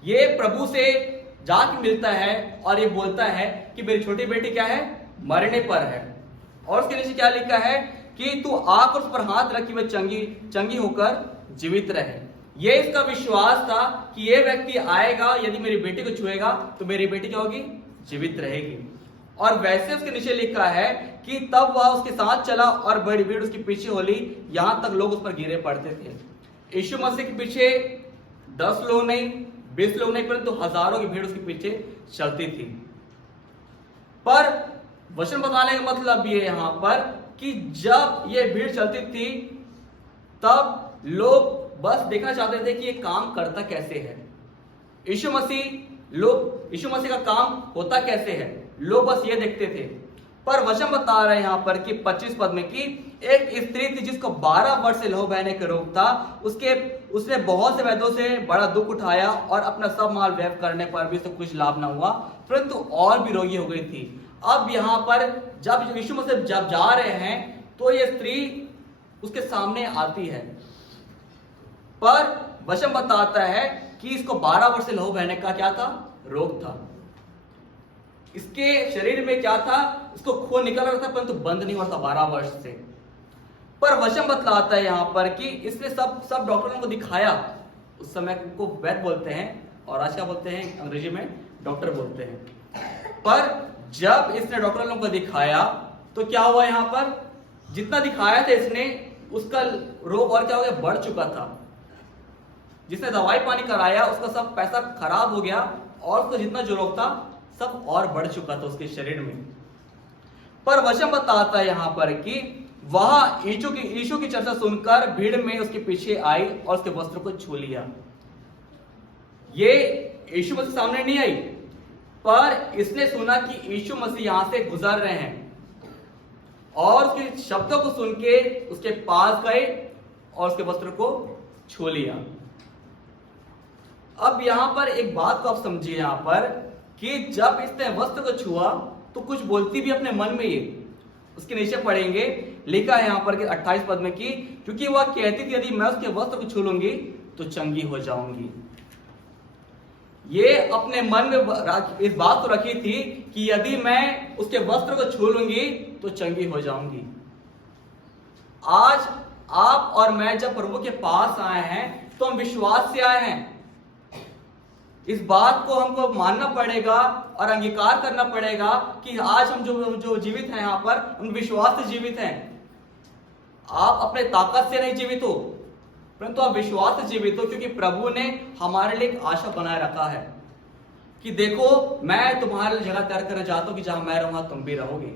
ये प्रभु से जाके मिलता है और ये बोलता है कि मेरी छोटी बेटी क्या है, मरने पर है। और उसके नीचे क्या लिखा है कि तू आकर उस पर हाथ रख कि वह चंगी होकर जीवित रहे। ये इसका विश्वास था कि ये व्यक्ति आएगा, यदि मेरी बेटी को छुएगा तो मेरी बेटी क्या होगी, जीवित रहेगी। और वैसे उसके नीचे लिखा है कि तब वह उसके साथ चला और बड़ी भीड़ उसके पीछे हो ली, यहां तक लोग उस पर गिरे पड़ते थे। यीशु मसीह के पीछे 10 लोग नहीं, 20 लोग नहीं, परंतु हजारों की भीड़ उसके पीछे चलती थी। पर वचन बताने का मतलब ये यहाँ पर कि जब ये भीड़ चलती थी तब लोग बस देखना चाहते थे कि ये काम करता कैसे है, यीशु मसीह का काम होता कैसे है, लोग बस ये देखते थे। पर वचन बता रहे हैं यहाँ पर कि 25 पद में कि एक स्त्री थी जिसको 12 वर्ष से लहू बहने का रोग था, उसने बहुत से वैद्यों से बड़ा दुख उठाया और अपना सब माल व्यय करने पर भी उसको कुछ लाभ ना हुआ, परंतु और भी रोगी हो गई थी। अब यहाँ पर जब यीशु मसीह जब जा रहे हैं तो ये स्त्री उसके सामने आती है, पर वचन बताता है कि इसको 12 वर्ष से लहू बहने का क्या था, रोग था। इसके शरीर में क्या था, इसको खून निकल रहा था परंतु बंद नहीं हुआ था 12 वर्ष से। पर वचन बतलाता है यहाँ पर कि इसने सब डॉक्टरों को दिखाया, उस समय को वैद्य बोलते हैं और आज क्या बोलते हैं, अंग्रेजी में डॉक्टर बोलते हैं। पर जब इसने डॉक्टरों को दिखाया तो क्या हुआ, यहाँ पर जितना दिखाया था इसने, उसका रोग और क्या हो गया, बढ़ चुका था। जिसने दवाई पानी कराया उसका सब पैसा खराब हो गया और उसका जितना जो रोग था सब और बढ़ चुका था उसके शरीर में। पर वचन बताता है यहाँ पर कि वह यीशु की चर्चा सुनकर भीड़ में उसके पीछे आई और उसके वस्त्र को छू लिया। ये यीशु मसीह सामने नहीं आई, पर इसने सुना कि यीशु मसीह यहां से गुजर रहे हैं और उसके शब्दों को सुन के उसके पास गए और उसके वस्त्र को छू लिया। अब यहां पर एक बात को आप समझिए यहाँ पर कि जब इसने वस्त्र को छुआ तो कुछ बोलती भी अपने मन में ये, उसके नीचे पढ़ेंगे, लिखा है यहाँ पर कि 28 पद में कि क्योंकि वह कहती थी यदि मैं उसके वस्त्र को छू लूंगी तो चंगी हो जाऊंगी। ये अपने मन में इस बात को रखी थी कि यदि मैं उसके वस्त्र को छू लूंगी तो चंगी हो जाऊंगी। आज आप और मैं जब प्रभु के पास आए हैं तो हम विश्वास से आए हैं। इस बात को हमको मानना पड़ेगा और अंगीकार करना पड़ेगा कि आज हम जो जीवित हैं यहाँ पर, हम विश्वास से जीवित हैं। आप अपने ताकत से नहीं जीवित हो, परंतु आप विश्वास से जीवित हो, क्योंकि प्रभु ने हमारे लिए एक आशा बनाए रखा है कि देखो मैं तुम्हारे लिए जगह तैयार करना चाहता हूं कि जहां मैं रहूंगा तुम भी रहोगे।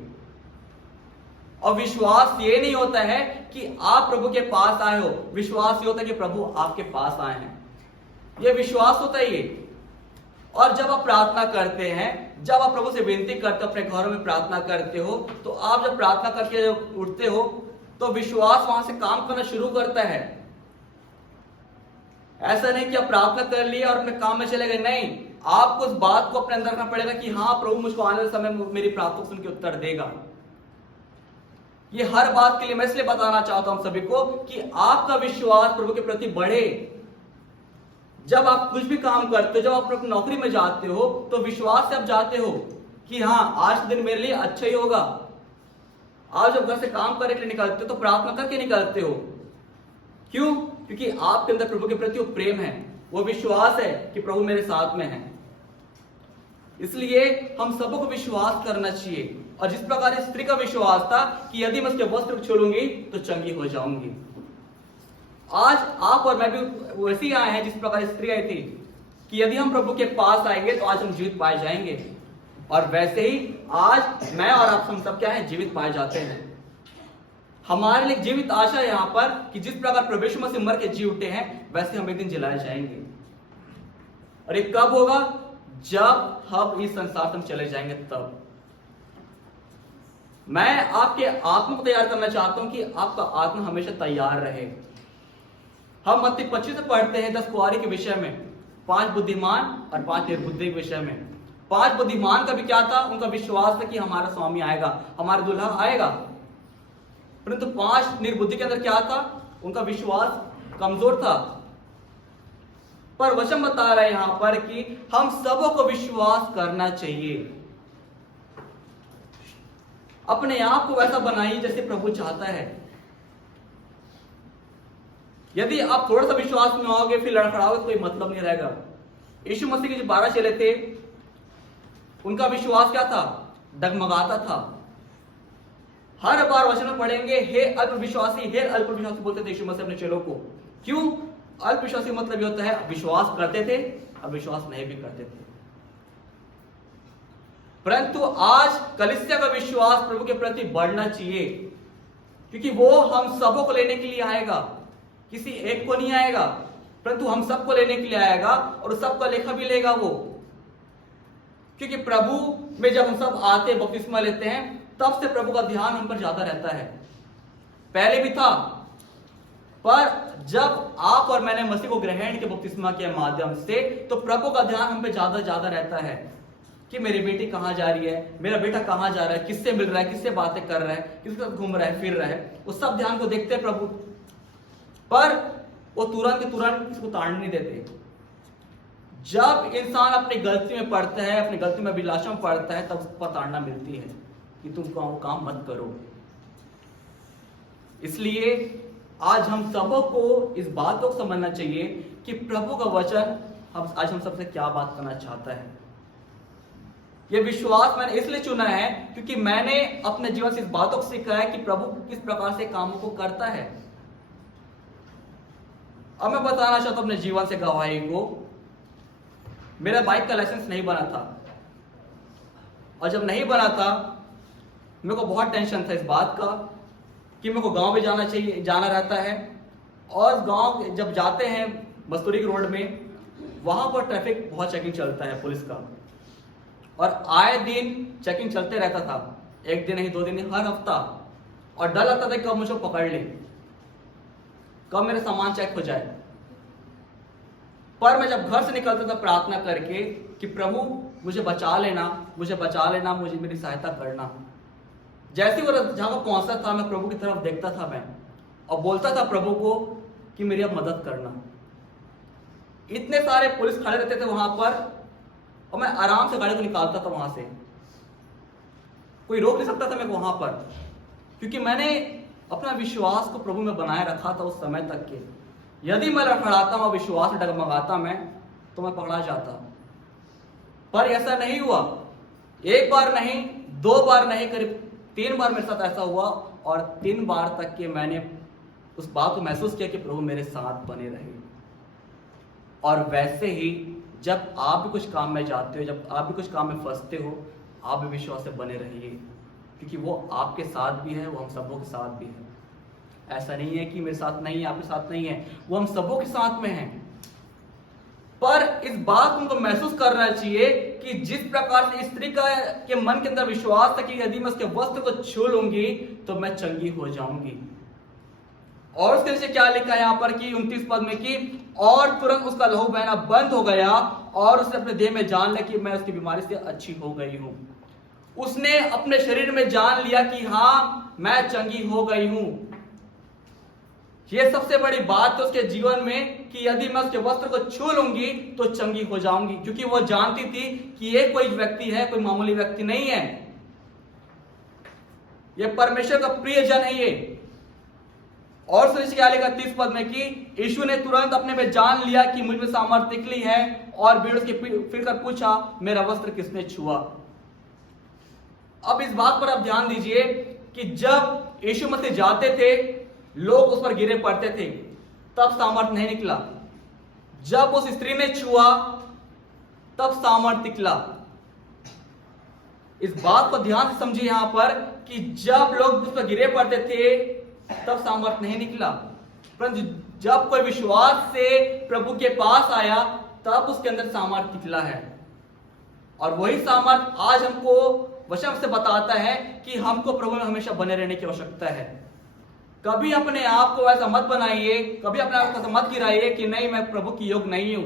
और विश्वास ये नहीं होता है कि आप प्रभु के पास आए हो, विश्वास ये होता है कि प्रभु आपके पास आए हैं। यह विश्वास होता है ये। और जब आप प्रार्थना करते हैं, जब आप प्रभु से विनती करते हो, अपने घरों में प्रार्थना करते हो, तो आप जब प्रार्थना करके उठते हो तो विश्वास वहां से काम करना शुरू करता है। ऐसा नहीं कि आप प्रार्थना कर लिए और अपने काम में चले गए, नहीं, आपको उस बात को अपने अंदर रखना पड़ेगा कि हाँ प्रभु मुझको आने वाले समय में मेरी प्रार्थना सुन के उत्तर देगा। ये हर बात के लिए मैं इसलिए बताना चाहता हूं सभी को कि आपका विश्वास प्रभु के प्रति बढ़े। जब आप कुछ भी काम करते हो, जब आप अपनी नौकरी में जाते हो, तो विश्वास से आप जाते हो कि हाँ आज दिन मेरे लिए अच्छा ही होगा। आप जब घर से काम करने के लिए निकलते हो तो प्रार्थना करके निकलते हो। क्यों? क्योंकि आपके अंदर प्रभु के प्रति वो प्रेम है, वो विश्वास है कि प्रभु मेरे साथ में है। इसलिए हम सबको विश्वास करना चाहिए। और जिस प्रकार इस स्त्री का विश्वास था कि यदि मैं उसके वस्त्र को छोड़ूंगी तो चंगी हो जाऊंगी, आज आप और मैं भी वैसे ही आए हैं जिस प्रकार स्त्री आई थी कि यदि हम प्रभु के पास आएंगे तो आज हम जीवित पाए जाएंगे। और वैसे ही आज मैं और आप हम सब क्या है, जीवित पाए जाते हैं। हमारे लिए जीवित आशा है यहाँ पर कि जिस प्रकार प्रभु यीशु मसीह मर के जी उठे हैं, वैसे हम एक दिन जलाए जाएंगे। और ये कब होगा? जब हम इस संसार से हम चले जाएंगे तब। मैं आपके आत्मा को तैयार करना चाहता हूं कि आपका आत्मा हमेशा तैयार रहे। हम मत्ती 25 से पढ़ते हैं 10 कुंवारी के विषय में, 5 बुद्धिमान और 5 निर्बुद्धि के विषय में। 5 बुद्धिमान का भी क्या था? उनका विश्वास था कि हमारा स्वामी आएगा, हमारा दुल्हा आएगा। परंतु 5 निर्बुद्धि के अंदर क्या था? उनका विश्वास कमजोर था। पर वचन बता रहा है यहां पर कि हम सबों को विश्वास करना चाहिए। अपने आप को वैसा बनाइए जैसे प्रभु चाहता है। यदि आप थोड़ा सा विश्वास में आओगे फिर लड़खड़ाओगे तो कोई मतलब नहीं रहेगा। यीशु मसीह के जो 12 चेले थे, उनका विश्वास क्या था? डगमगाता था। हर बार वचन में पढ़ेंगे हे अल्पविश्वासी, हे अल्पविश्वासी बोलते थे यीशु मसीह अपने चेलों को। क्यों? अल्पविश्वासी मतलब ये होता है विश्वास करते थे और विश्वास नहीं भी करते थे। परंतु आज कलीसिया का विश्वास प्रभु के प्रति बढ़ना चाहिए, क्योंकि वो हम सबों को लेने के लिए आएगा, किसी एक को नहीं आएगा, परंतु हम सबको लेने के लिए आएगा और सबका लेखा भी लेगा वो। क्योंकि प्रभु में जब हम सब आते हैं, बपतिस्मा लेते हैं, तब से प्रभु का ध्यान हम पर ज्यादा रहता है। पहले भी था, पर जब आप और मैंने मसीह को ग्रहण के बपतिस्मा के माध्यम से, तो प्रभु का ध्यान हम पे ज्यादा रहता है कि मेरी बेटी कहां जा रही है, मेरा बेटा कहां जा रहा है, किससे मिल रहा है, किससे बातें कर रहा है, किसके साथ घूम रहा है, फिर रहा है। उस सब ध्यान को देखते हैं प्रभु, पर वो तुरंत किसको ताड़ने नहीं देते। जब इंसान अपनी गलती में पड़ता है, अपनी गलती में अभिलाषा में पड़ता है, तब उसको ताड़ना मिलती है कि तुम काम मत करो। इसलिए आज हम सबों को इस बात को समझना चाहिए कि प्रभु का वचन आज हम सबसे क्या बात करना चाहता है। यह विश्वास मैंने इसलिए चुना है क्योंकि मैंने अपने जीवन से इस बातों को सीखा है कि प्रभु किस प्रकार से कामों को करता है। अब मैं बताना चाहता हूं अपने जीवन से गवाही को। मेरा बाइक का लाइसेंस नहीं बना था, और जब नहीं बना था मेरे को बहुत टेंशन था इस बात का कि मेरे को गांव में जाना रहता है। और गांव जब जाते हैं मस्तूरी के रोड में, वहां पर ट्रैफिक बहुत चेकिंग चलता है पुलिस का, और आए दिन चेकिंग चलते रहता था, एक दिन नहीं, 2 दिन नहीं, हर हफ्ता। और डर लगता था कब मुझे पकड़ ले, कब मेरा सामान चेक हो जाए। पर मैं जब घर से निकलता था प्रार्थना करके कि प्रभु मुझे बचा लेना, मुझे बचा लेना, मुझे मेरी सहायता करना। जैसे ही वो जहां पर पहुंचता था मैं प्रभु की तरफ देखता था मैं, और बोलता था प्रभु को कि मेरी अब मदद करना। इतने सारे पुलिस खड़े रहते थे वहां पर, और मैं आराम से गाड़ी को निकालता था वहां से, कोई रोक नहीं सकता था मैं वहां पर, क्योंकि मैंने अपना विश्वास को प्रभु में बनाए रखा था उस समय तक के। यदि मैं लड़खड़ाता और विश्वास में डगमगाता मैं, तो मैं पकड़ा जाता। पर ऐसा नहीं हुआ। एक बार नहीं, 2 बार नहीं, करीब 3 बार मेरे साथ ऐसा हुआ, और 3 बार तक के मैंने उस बात को महसूस किया कि प्रभु मेरे साथ बने रहे। और वैसे ही जब आप भी कुछ काम में जाते हो, जब आप भी कुछ काम में फंसते हो, आप भी विश्वास से बने रहिए, क्योंकि वो आपके साथ भी है, वो हम सबों के साथ भी है। ऐसा नहीं है कि मेरे साथ नहीं है, आपके साथ नहीं है, वो हम सबों के साथ में है। पर इस बात को उनको महसूस करना चाहिए कि जिस प्रकार से स्त्री के मन के अंदर विश्वास था कि यदि मैं उसके वस्त्र को छू लूंगी तो मैं चंगी हो जाऊंगी। और उसके नीचे क्या लिखा है यहाँ पर कि 29 पद में कि और तुरंत उसका लहू बहना बंद हो गया, और उसने अपने देह में जान लिया कि मैं उसकी बीमारी से अच्छी हो गई हूं। उसने अपने शरीर में जान लिया कि हाँ मैं चंगी हो गई हूं। यह सबसे बड़ी बात है उसके जीवन में कि यदि मैं उसके वस्त्र को छू लूंगी तो चंगी हो जाऊंगी, क्योंकि वो जानती थी कि ये कोई व्यक्ति है, कोई मामूली व्यक्ति नहीं है, ये परमेश्वर का प्रिय जन है ये। और सुनिश्चित क्या लिखा 30 पद में कि यीशु ने तुरंत अपने में जान लिया कि मुझ में सामर्थ्य निकली है, और भीड़ उसके फिर कर पूछा मेरा वस्त्र किसने छुआ। अब इस बात पर आप ध्यान दीजिए कि जब यीशु मसीह जाते थे लोग उस पर गिरे पड़ते थे, तब सामर्थ्य नहीं निकला। जब उस स्त्री ने छुआ तब सामर्थ्य निकला। इस बात को ध्यान से समझिए यहां पर कि जब लोग उस पर गिरे पड़ते थे तब सामर्थ्य नहीं निकला, परंतु जब कोई विश्वास से प्रभु के पास आया तब उसके अंदर सामर्थ्य निकला है। और वही सामर्थ्य आज हमको वचन से बताता है कि हमको प्रभु में हमेशा बने रहने की आवश्यकता है। कभी अपने आप को ऐसा मत बनाइए, कभी अपने आप को मत गिराइए कि नहीं मैं प्रभु की योग्य नहीं हूं।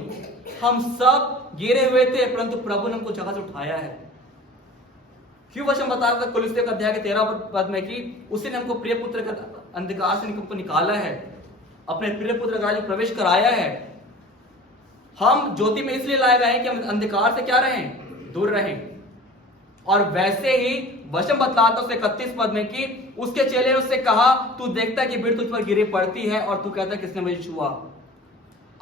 हम सब गिरे हुए थे, परंतु प्रभु ने हमको जगह से उठाया है। क्यों वचन बता रहा था कुलुस्सियों के अध्याय के 13 पद में कि उसी ने हमको प्रिय पुत्र के अंधकार से हमको निकाला है, अपने प्रिय पुत्र का राज्य प्रवेश कराया है। हम ज्योति में इसलिए लाए गए हैं कि हम अंधकार से क्या रहें, दूर रहें। और वैसे ही वचन बतलाता उसने 31 पद में कि उसके चेले ने उससे कहा तू देखता है कि भीड़ तुझ पर गिरी पड़ती है और तू कहता है किसने मुझे छुआ।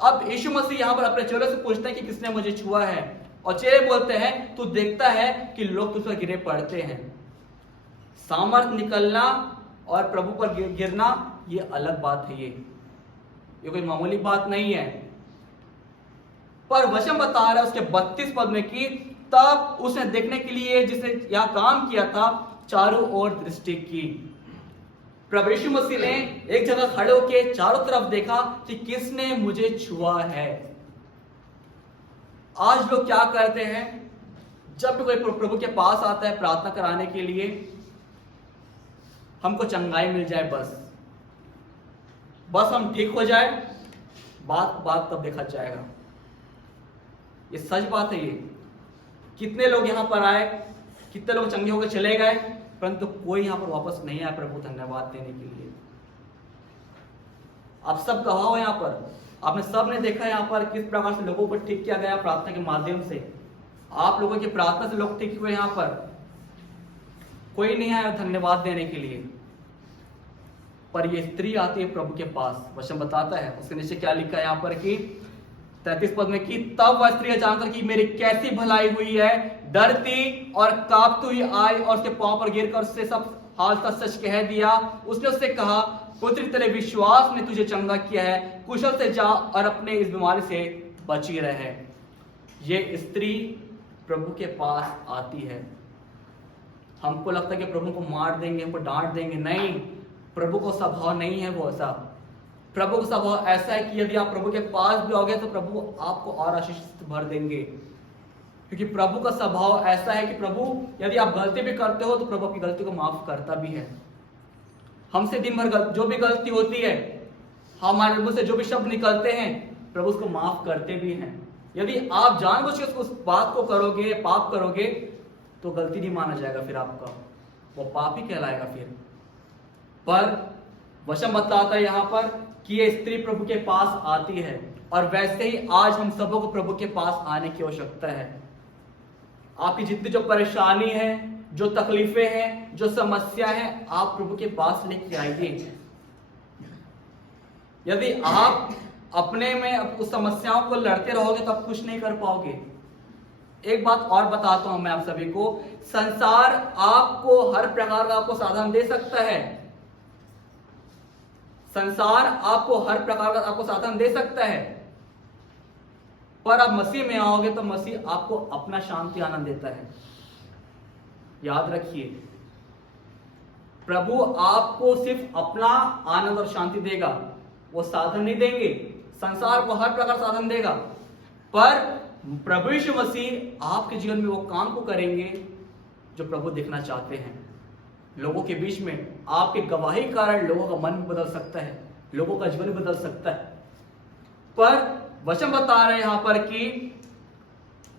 अब यीशु मसीह यहां पर अपने चेलों से पूछते हैं कि किसने मुझे छुआ है, और चेले बोलते हैं तू देखता है कि लोग तुझ पर गिरे पड़ते हैं। सामर्थ निकलना और प्रभु पर गिरना ये अलग बात है, ये कोई मामूली बात नहीं है। पर वचन बता रहा है उसके 32 पद में कि तब उसने देखने के लिए जिसने यह काम किया था चारों ओर दृष्टि की। प्रभु यीशु मसीह ने एक जगह खड़े होकर चारों तरफ देखा कि किसने मुझे छुआ है। आज लोग क्या करते हैं, जब भी कोई प्रभु के पास आता है प्रार्थना कराने के लिए, हमको चंगाई मिल जाए, बस हम ठीक हो जाए, बात तब देखा जाएगा। ये सच बात है। ये कितने लोग यहां पर आए, कितने लोग चंगे होकर चले गए, परंतु कोई यहां पर वापस नहीं आया प्रभु धन्यवाद देने के लिए। आप सब गवाह हो यहां पर, आपने सब ने देखा यहां पर किस प्रकार से लोगों को ठीक किया गया प्रार्थना के माध्यम से। आप लोगों की प्रार्थना से लोग ठीक हुए, यहां पर कोई नहीं आया धन्यवाद देने के लिए। पर ये स्त्री आती है प्रभु के पास, वचन बताता है उसके नीचे क्या लिखा है यहां पर कि 33 पद में कि तब वह स्त्री जानकर कि मेरी कैसी भलाई हुई है, डरती और कांपती हुई आई और उसके पांव पर गिरकर उससे सब हाल का सच कह दिया। उसने उससे कहा पुत्री तेरे विश्वास ने तुझे चंगा किया है, कुशल से जा और अपने इस बीमारी से बची रहे। ये स्त्री प्रभु के पास आती है। हमको लगता है कि प्रभु को मार देंगे, हमको डांट देंगे, नहीं, प्रभु को स्वभाव नहीं है वो ऐसा। प्रभु का स्वभाव ऐसा है कि यदि आप प्रभु के पास भी आओगे तो प्रभु आपको और आशीष भर देंगे, क्योंकि प्रभु का स्वभाव ऐसा है कि प्रभु यदि आप गलती भी करते हो तो प्रभु आपकी गलती को माफ करता भी है। हमसे दिन भर जो भी गलती होती है, हमारे मुंह से जो भी शब्द निकलते हैं, प्रभु उसको माफ करते भी हैं। यदि आप जानबूझ के उस बात को करोगे, पाप करोगे, तो गलती नहीं माना जाएगा, फिर आपका वो पाप ही कहलाएगा फिर। पर वचन बताता है यहाँ पर कि ये स्त्री प्रभु के पास आती है, और वैसे ही आज हम सबों को प्रभु के पास आने की आवश्यकता है। आपकी जितनी जो परेशानी है, जो तकलीफें हैं, जो समस्या है, आप प्रभु के पास लेके आइए। यदि आप अपने में उस समस्याओं को लड़ते रहोगे तो आप कुछ नहीं कर पाओगे। एक बात और बताता हूं मैं आप सभी को, संसार आपको हर प्रकार का आपको साधन दे सकता है। संसार आपको हर प्रकार का आपको साधन दे सकता है, पर आप मसीह में आओगे तो मसीह आपको अपना शांति आनंद देता है। याद रखिए, प्रभु आपको सिर्फ अपना आनंद और शांति देगा, वो साधन नहीं देंगे। संसार को हर प्रकार साधन देगा, पर प्रभु यीशु मसीह आपके जीवन में वो काम को करेंगे जो प्रभु देखना चाहते हैं। लोगों के बीच में आपके गवाही के कारण लोगों का मन भी बदल सकता है, लोगों का जीवन भी बदल सकता है। पर वचन बता रहे हैं यहां पर कि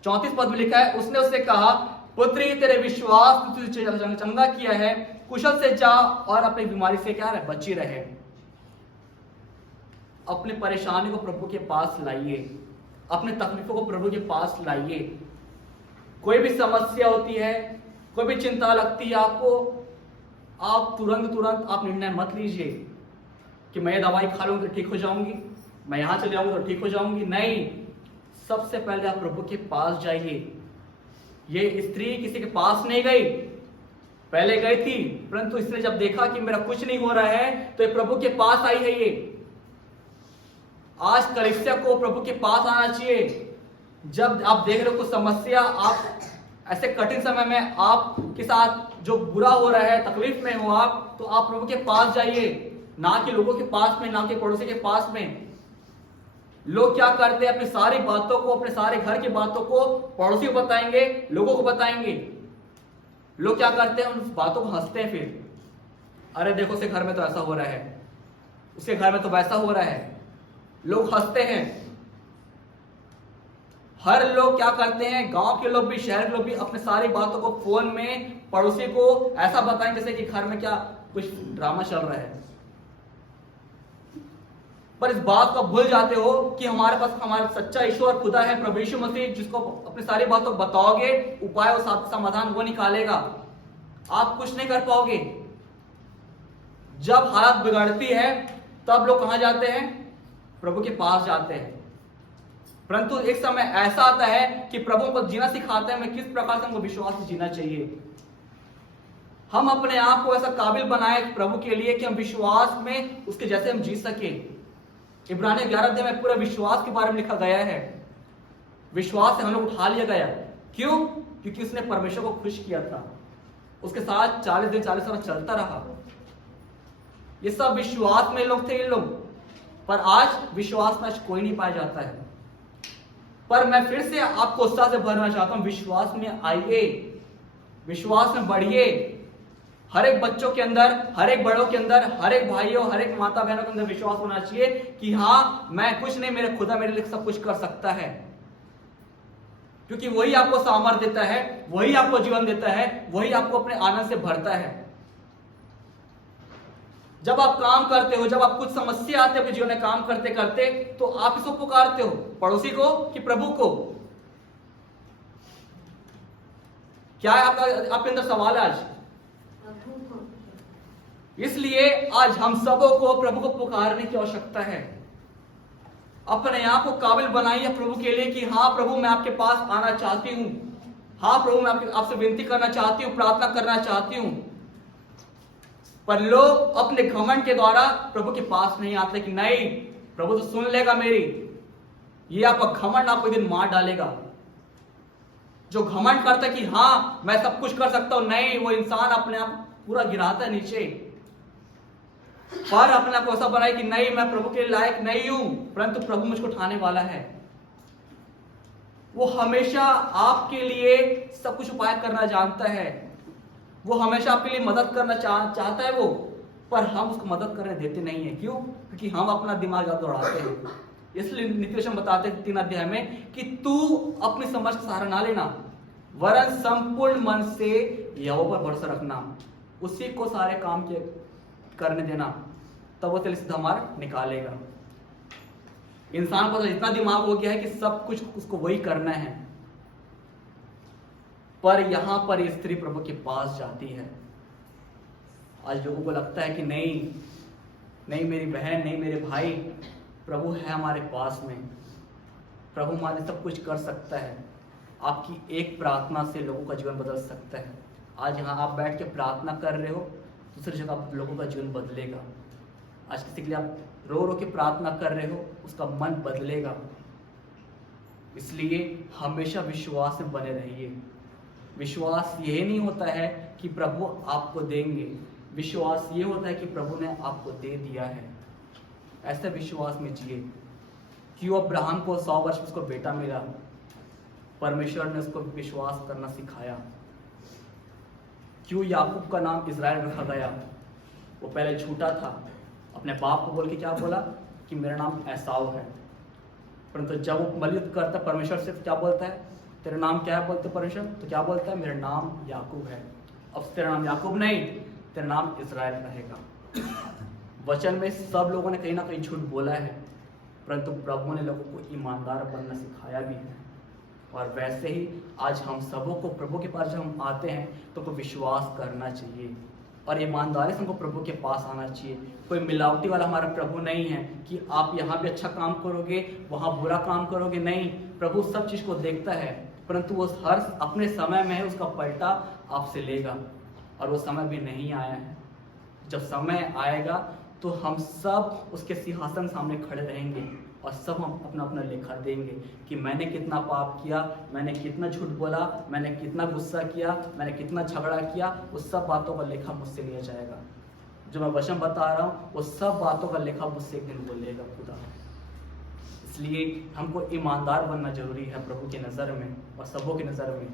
34 पद में लिखा है, उसने उससे कहा, पुत्री तेरे विश्वास ने तुझे चंगा किया है, कुशल से जा और अपनी बीमारी से क्या रहे, बची रहे। अपनी परेशानी को प्रभु के पास लाइए, अपने तकलीफों को प्रभु के पास लाइए। कोई भी समस्या होती है, कोई भी चिंता लगती है आपको, आप तुरंत आप निर्णय मत लीजिए कि मैं ये दवाई खा लूंगी तो ठीक हो जाऊंगी, मैं यहां चले जाऊंगी तो ठीक हो जाऊंगी। नहीं, सबसे पहले आप प्रभु के पास जाइए। ये स्त्री किसी के पास नहीं गई, पहले गई थी, परंतु इसने जब देखा कि मेरा कुछ नहीं हो रहा है तो ये प्रभु के पास आई है। ये आज कलीसिया को प्रभु के पास आना चाहिए। जब आप देख रहे हो कुछ समस्या, आप ऐसे कठिन समय में आपके साथ जो बुरा हो रहा है, तकलीफ में हो आप, तो आप प्रभु के पास जाइए, ना कि लोगों के पास में, ना कि पड़ोसी के पास में। लोग क्या करते हैं, अपनी सारी बातों को, अपने सारे घर की बातों को पड़ोसी को बताएंगे, लोगों को बताएंगे। लोग क्या करते हैं, उन बातों को हंसते हैं फिर, अरे देखो उसके घर में तो ऐसा हो रहा है, उसके घर में तो वैसा हो रहा है। लोग हंसते हैं। हर लोग क्या करते हैं, गांव के लोग भी, शहर के लोग भी अपने सारी बातों को फोन में पड़ोसी को ऐसा बताएं जैसे कि घर में क्या कुछ ड्रामा चल रहा है। पर इस बात को भूल जाते हो कि हमारे पास हमारा सच्चा ईश्वर खुदा है, प्रभु यीशु मसीह, जिसको अपनी सारी बातों को बताओगे, उपाय और समाधान वो निकालेगा। आप कुछ नहीं कर पाओगे। जब हालत बिगड़ती है तब लोग कहां जाते हैं, प्रभु के पास जाते हैं। परंतु एक समय ऐसा आता है कि प्रभु को जीना सिखाते हैं, हमें किस प्रकार से हमको विश्वास से जीना चाहिए। हम अपने आप को ऐसा काबिल बनाए प्रभु के लिए कि हम विश्वास में उसके जैसे हम जी सके। इब्रानी 11 अध्याय में पूरा विश्वास के बारे में लिखा गया है। विश्वास से हम लोग उठा लिया गया। क्यों? क्योंकि उसने परमेश्वर को खुश किया था, उसके साथ 40 दिन 40 साल चलता रहा। ये सब विश्वास में लोग थे ये लोग, पर आज विश्वास में कोई नहीं पाया जाता है। पर मैं फिर से आपको उत्साह से भरना चाहता हूं, विश्वास में आइए, विश्वास में बढ़िए। हर एक बच्चों के अंदर, हर एक बड़ों के अंदर, हर एक भाइयों, हर एक माता बहनों के अंदर विश्वास होना चाहिए कि हाँ, मैं कुछ नहीं, मेरे खुदा मेरे लिए सब कुछ कर सकता है। क्योंकि वही आपको सामर्थ्य देता है, वही आपको जीवन देता है, वही आपको अपने आनंद से भरता है। जब आप काम करते हो, जब आप कुछ समस्या आते है अपने जीवन में काम करते करते, तो आप इसको पुकारते हो, पड़ोसी को कि प्रभु को? क्या है आपके अंदर सवाल है आज? इसलिए आज हम सबों को प्रभु को पुकारने की आवश्यकता है। अपने आप को काबिल बनाइए प्रभु के लिए कि हाँ प्रभु, मैं आपके पास आना चाहती हूं, हाँ प्रभु, मैं आपसे विनती करना चाहती हूं, प्रार्थना करना चाहती हूं। पर लोग अपने घमंड के द्वारा प्रभु के पास नहीं आते कि नहीं, प्रभु तो सुन लेगा मेरी। ये आपका घमंड आपको एक दिन मार डालेगा। जो घमंड करता है कि हाँ मैं सब कुछ कर सकता हूं, नहीं, वो इंसान अपने आप पूरा गिराता है नीचे। पर अपने आप को ऐसा बनाए कि नहीं, मैं प्रभु के लायक नहीं हूं, परंतु प्रभु मुझको उठाने वाला है। वो हमेशा आपके लिए सब कुछ उपाय करना जानता है, वो हमेशा आपके लिए मदद करना चाहता है वो, पर हम उसको मदद करने देते नहीं है। क्यों? क्योंकि हम अपना दिमाग ज्यादा दौड़ाते हैं, इसलिए नीति वचन बताते हैं 3 अध्याय में कि तू अपनी समझ का सहारा ना लेना, वरन संपूर्ण मन से यहोवा पर भरोसा रखना, उसी को सारे काम के करने देना, तब वो तेरे से धमार निकालेगा। इंसान को तो इतना दिमाग हो गया है कि सब कुछ उसको वही करना है, पर यहां पर ये स्त्री प्रभु के पास जाती है। आज लोगों को लगता है कि नहीं मेरी बहन, नहीं मेरे भाई, प्रभु है हमारे पास में, प्रभु हमारे सब कुछ कर सकता है। आपकी एक प्रार्थना से लोगों का जीवन बदल सकता है। आज यहाँ आप बैठ के प्रार्थना कर रहे हो, दूसरी जगह लोगों का जीवन बदलेगा। आज किसी के लिए आप रो रो के प्रार्थना कर रहे हो, उसका मन बदलेगा। इसलिए हमेशा विश्वास में बने रहिए। विश्वास यही नहीं होता है कि प्रभु आपको देंगे, विश्वास ये होता है कि प्रभु ने आपको दे दिया है। ऐसे विश्वास में जिए। क्यों अब्राहम को 100 वर्ष में उसको बेटा मिला? परमेश्वर ने उसको विश्वास करना सिखाया। क्यों याकूब का नाम इज़राइल रखा गया? वो पहले झूठा था, अपने बाप को बोल के क्या बोला कि मेरा नाम एसाव है, परंतु जब वो मलित करता परमेश्वर से तो क्या बोलता है, तेरा नाम क्या है बोलते परमेश्वर, तो क्या बोलता है, मेरा नाम याकूब है। अब तेरा नाम याकूब नहीं, तेरा नाम इज़राइल रहेगा। वचन में सब लोगों ने कहीं ना कहीं झूठ बोला है, परंतु प्रभु ने लोगों को ईमानदार बनना सिखाया भी है। और वैसे ही आज हम सबों को प्रभु के पास जब हम आते हैं तो को विश्वास करना चाहिए और ईमानदारी से हमको प्रभु के पास आना चाहिए। कोई मिलावटी वाला हमारा प्रभु नहीं है कि आप यहाँ भी अच्छा काम करोगे वहाँ बुरा काम करोगे, नहीं। प्रभु सब चीज़ को देखता है, परंतु वो हर अपने समय में है, उसका पलटा आपसे लेगा। और वो समय भी नहीं आया है। जब समय आएगा तो हम सब उसके सिंहासन सामने खड़े रहेंगे और सब हम अपना अपना लेखा देंगे कि मैंने कितना पाप किया, मैंने कितना झूठ बोला, मैंने कितना गुस्सा किया, मैंने कितना झगड़ा किया। उस सब बातों का लेखा मुझसे लिया जाएगा। जो मैं वचन बता रहा हूँ वो सब बातों का लेखा मुझसे एक दिन बोलेगा खुदा। इसलिए हमको ईमानदार बनना जरूरी है प्रभु की नज़र में और सबों की नज़र में।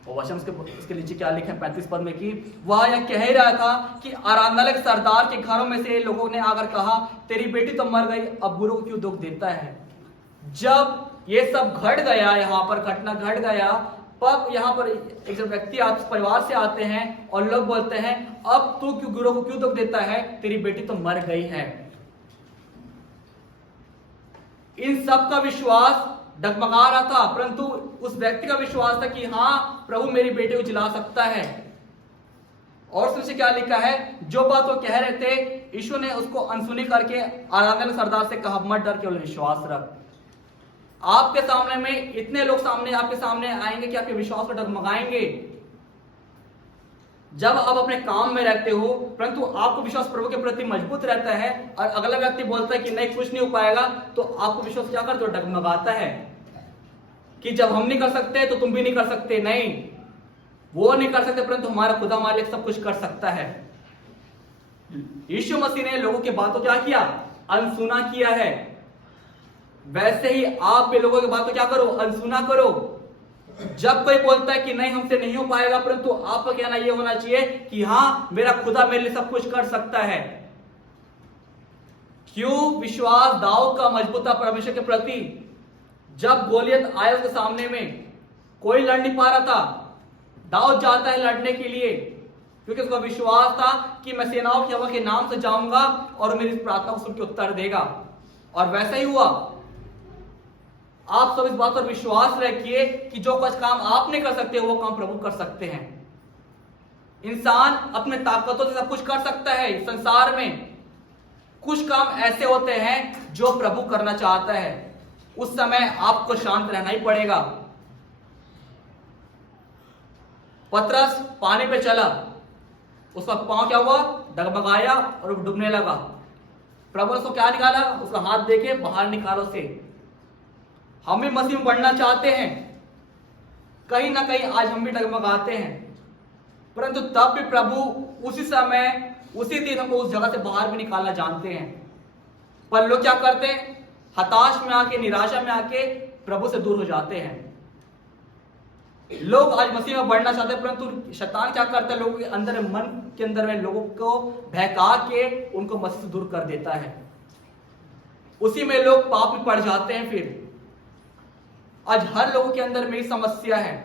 और वचन उसके नीचे क्या लिखा है 35 पद में कि वह यह कह ही रहा था कि आराधनालय के सरदार के घरों में से लोगों ने आकर कहा, तेरी बेटी तो मर गई, अब गुरु को क्यों दुख देता है। जब ये सब घट गया, यहाँ पर घटना घट गया, तब यहाँ पर एक जब व्यक्ति परिवार से आते हैं और लोग बोलते हैं, अब तू क्यों गुरु को क्यों दुख देता है, तेरी बेटी तो मर गई है। इन सब का विश्वास डगमगा रहा था, परंतु उस व्यक्ति का विश्वास था कि हाँ प्रभु मेरी बेटी को जिला सकता है। और उसमें क्या लिखा है, जो बात वो कह रहे थे यीशु ने उसको अनसुनी करके आराधनालय सरदार से कहा, मत डर, केवल विश्वास रख। आपके सामने में इतने लोग आपके सामने आएंगे कि आपके विश्वास को डगमगाएंगे। जब आप अपने काम में रहते हो परंतु आपको विश्वास प्रभु के प्रति मजबूत रहता है और अगला व्यक्ति बोलता है कि नहीं कुछ नहीं हो पाएगा, तो आपको विश्वास क्या करता है, डगमगाता है कि जब हम नहीं कर सकते तो तुम भी नहीं कर सकते। नहीं, वो नहीं कर सकते परंतु हमारा खुदा हमारे लिए सब कुछ कर सकता है। यीशु मसीह ने लोगों की बातों क्या किया, अनसुना किया है। वैसे ही आप भी लोगों की बातों क्या करो, अनसुना करो। जब कोई बोलता है कि नहीं हमसे नहीं हो पाएगा, परंतु आपका कहना यह होना चाहिए कि हाँ मेरा खुदा मेरे लिए सब कुछ कर सकता है। क्यों विश्वास दाऊद का मजबूत था परमेश्वर के प्रति। जब गोलियत आया उसके सामने में, कोई लड़ नहीं पा रहा था, दाऊद जाता है लड़ने के लिए क्योंकि उसका विश्वास था कि मैं सेनाओं के यहोवा के नाम से जाऊंगा और मेरी इस प्रार्थना को सुन के उत्तर देगा। और वैसा ही हुआ। आप सब इस बात पर विश्वास रखिए कि जो कुछ काम आप नहीं कर सकते वो काम प्रभु कर सकते हैं। इंसान अपने ताकतों से सब कुछ कर सकता है। संसार में कुछ काम ऐसे होते हैं जो प्रभु करना चाहता है, उस समय आपको शांत रहना ही पड़ेगा। पतरस पानी पे चला, उसका पांव क्या हुआ, डगमगाया और डूबने लगा। प्रभु ने उसको क्या निकाला, उसका हाथ देके बाहर निकालो से। हम भी मसीह में बढ़ना चाहते हैं, कहीं ना कहीं आज हम भी डगमगाते हैं, परंतु तब भी प्रभु उसी समय उसी दिन हमको उस जगह से बाहर भी निकालना जानते हैं। पर लोग क्या करते हैं, हताश में आके, निराशा में आके प्रभु से दूर हो जाते हैं। लोग आज मसीह में बढ़ना चाहते हैं, परंतु शैतान क्या करता है, लोगों के अंदर, मन के अंदर में लोगों को बहका के उनको मसीह से दूर कर देता है। उसी में लोग पाप में पड़ जाते हैं। फिर आज हर लोगों के अंदर में समस्या है,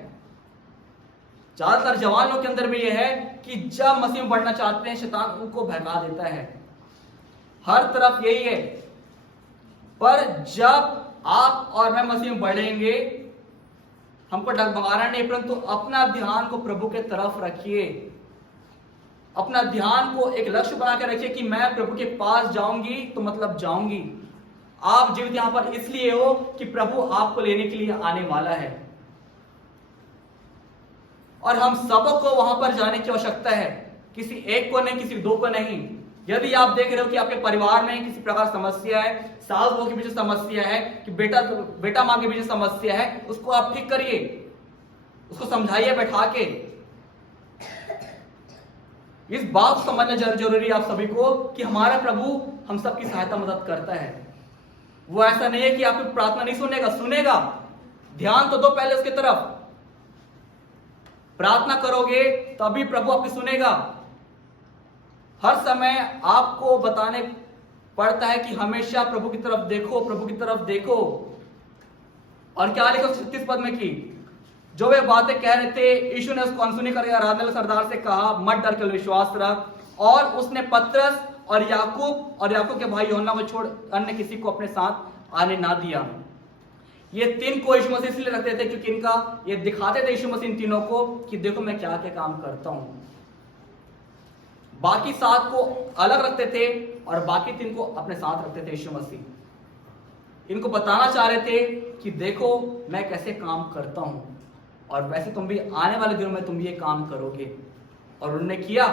ज्यादातर जवान लोगों के अंदर में यह है कि जब मसीह में बढ़ना चाहते हैं शैतान उनको भगा देता है। हर तरफ यही है। पर जब आप और मैं मसीह में बढ़ेंगे, हमको डगमगाना नहीं, परंतु अपना ध्यान को प्रभु के तरफ रखिए। अपना ध्यान को एक लक्ष्य बना के रखिए कि मैं प्रभु के पास जाऊंगी तो मतलब जाऊंगी। आप जीवित यहां पर इसलिए हो कि प्रभु आपको लेने के लिए आने वाला है, और हम सबको वहां पर जाने की आवश्यकता है। किसी एक को नहीं, किसी दो को नहीं। यदि आप देख रहे हो कि आपके परिवार में किसी प्रकार समस्या है, सास बहू के बीच समस्या है, कि बेटा मां के बीच समस्या है, उसको आप ठीक करिए, उसको समझाइए बैठा के। इस बात को समझना जरूरी है आप सभी को कि हमारा प्रभु हम सबकी सहायता मदद करता है। वो ऐसा नहीं है कि आपकी प्रार्थना नहीं सुनेगा। ध्यान तो दो पहले उसकी तरफ। प्रार्थना करोगे तभी प्रभु आपकी सुनेगा। हर समय आपको बताने पड़ता है कि हमेशा प्रभु की तरफ देखो, प्रभु की तरफ देखो। और क्या लिखा 36 पद में की जो वे बातें कह रहे थे, यीशु ने उसको अनसुनी करके आराधनालय सरदार से कहा, मत डर, केवल विश्वास रख। और उसने पतरस और याकूब के भाई यूहन्ना को छोड़ अन्य किसी को अपने साथ आने ना दिया। ये तीन को यीशु मसीह इसलिए रखते थे क्योंकि इनका ये दिखाते थे यीशु मसीह इन तीनों को कि देखो मैं क्या क्या काम करता हूं। बाकी 7 को अलग रखते थे और बाकी 3 को अपने साथ रखते थे यीशु मसीह। इनको बताना चाह रहे थे कि देखो मैं कैसे काम करता हूं, और वैसे तुम भी आने वाले दिनों में तुम भी ये काम करोगे। और उन्होंने किया।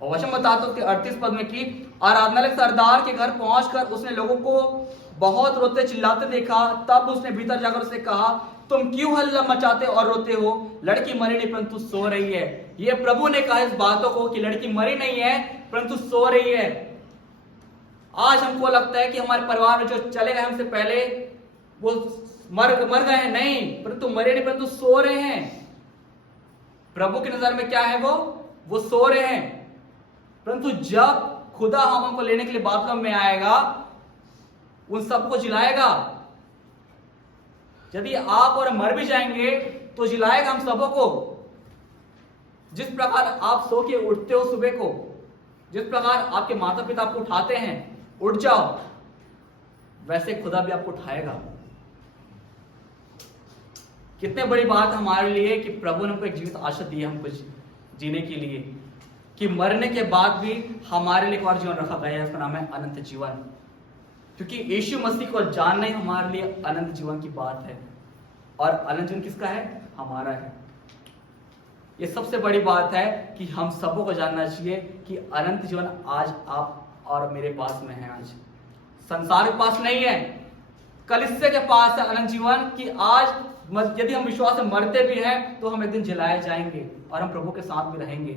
और वचन बताता उसके 38 पद में कि आराधनालय सरदार के घर पहुंचकर उसने लोगों को बहुत रोते चिल्लाते देखा। तब उसने भीतर जाकर उससे कहा, तुम क्यों हल्ला मचाते और रोते हो? लड़की मरी नहीं परंतु सो रही है। ये प्रभु ने कहा इस बातों को कि लड़की मरी नहीं है परंतु सो रही है। आज हमको लगता है कि हमारे परिवार में जो चले गए हमसे पहले वो मर गए हैं, नहीं, परंतु मरे नहीं परंतु सो रहे हैं। प्रभु की नजर में क्या है? वो सो रहे हैं। परंतु जब खुदा हमको लेने के लिए बाथरूम में आएगा, उन सबको जिलाएगा। यदि आप और मर भी जाएंगे तो जिलाएगा हम सबों को। जिस प्रकार आप सो के उठते हो सुबह को, जिस प्रकार आपके माता पिता आपको उठाते हैं, उठ जाओ, वैसे खुदा भी आपको उठाएगा। कितने बड़ी बात हमारे लिए कि प्रभु ने हमको एक जीवित आशा दी है हमको जीने के लिए, कि मरने के बाद भी हमारे लिए एक और जीवन रखा गया है, उसका नाम है अनंत जीवन। क्योंकि यीशु मसीह को जानना ही हमारे लिए अनंत जीवन की बात है। और अनंत जीवन किसका है? हमारा है। ये सबसे बड़ी बात है कि हम सबों को जानना चाहिए कि अनंत जीवन आज आप और मेरे पास में है। आज संसार के पास नहीं है, कलीसिया के पास है अनंत जीवन। कि आज यदि हम विश्वास से मरते भी हैं तो हम एक दिन जलाए जाएंगे और हम प्रभु के साथ भी रहेंगे।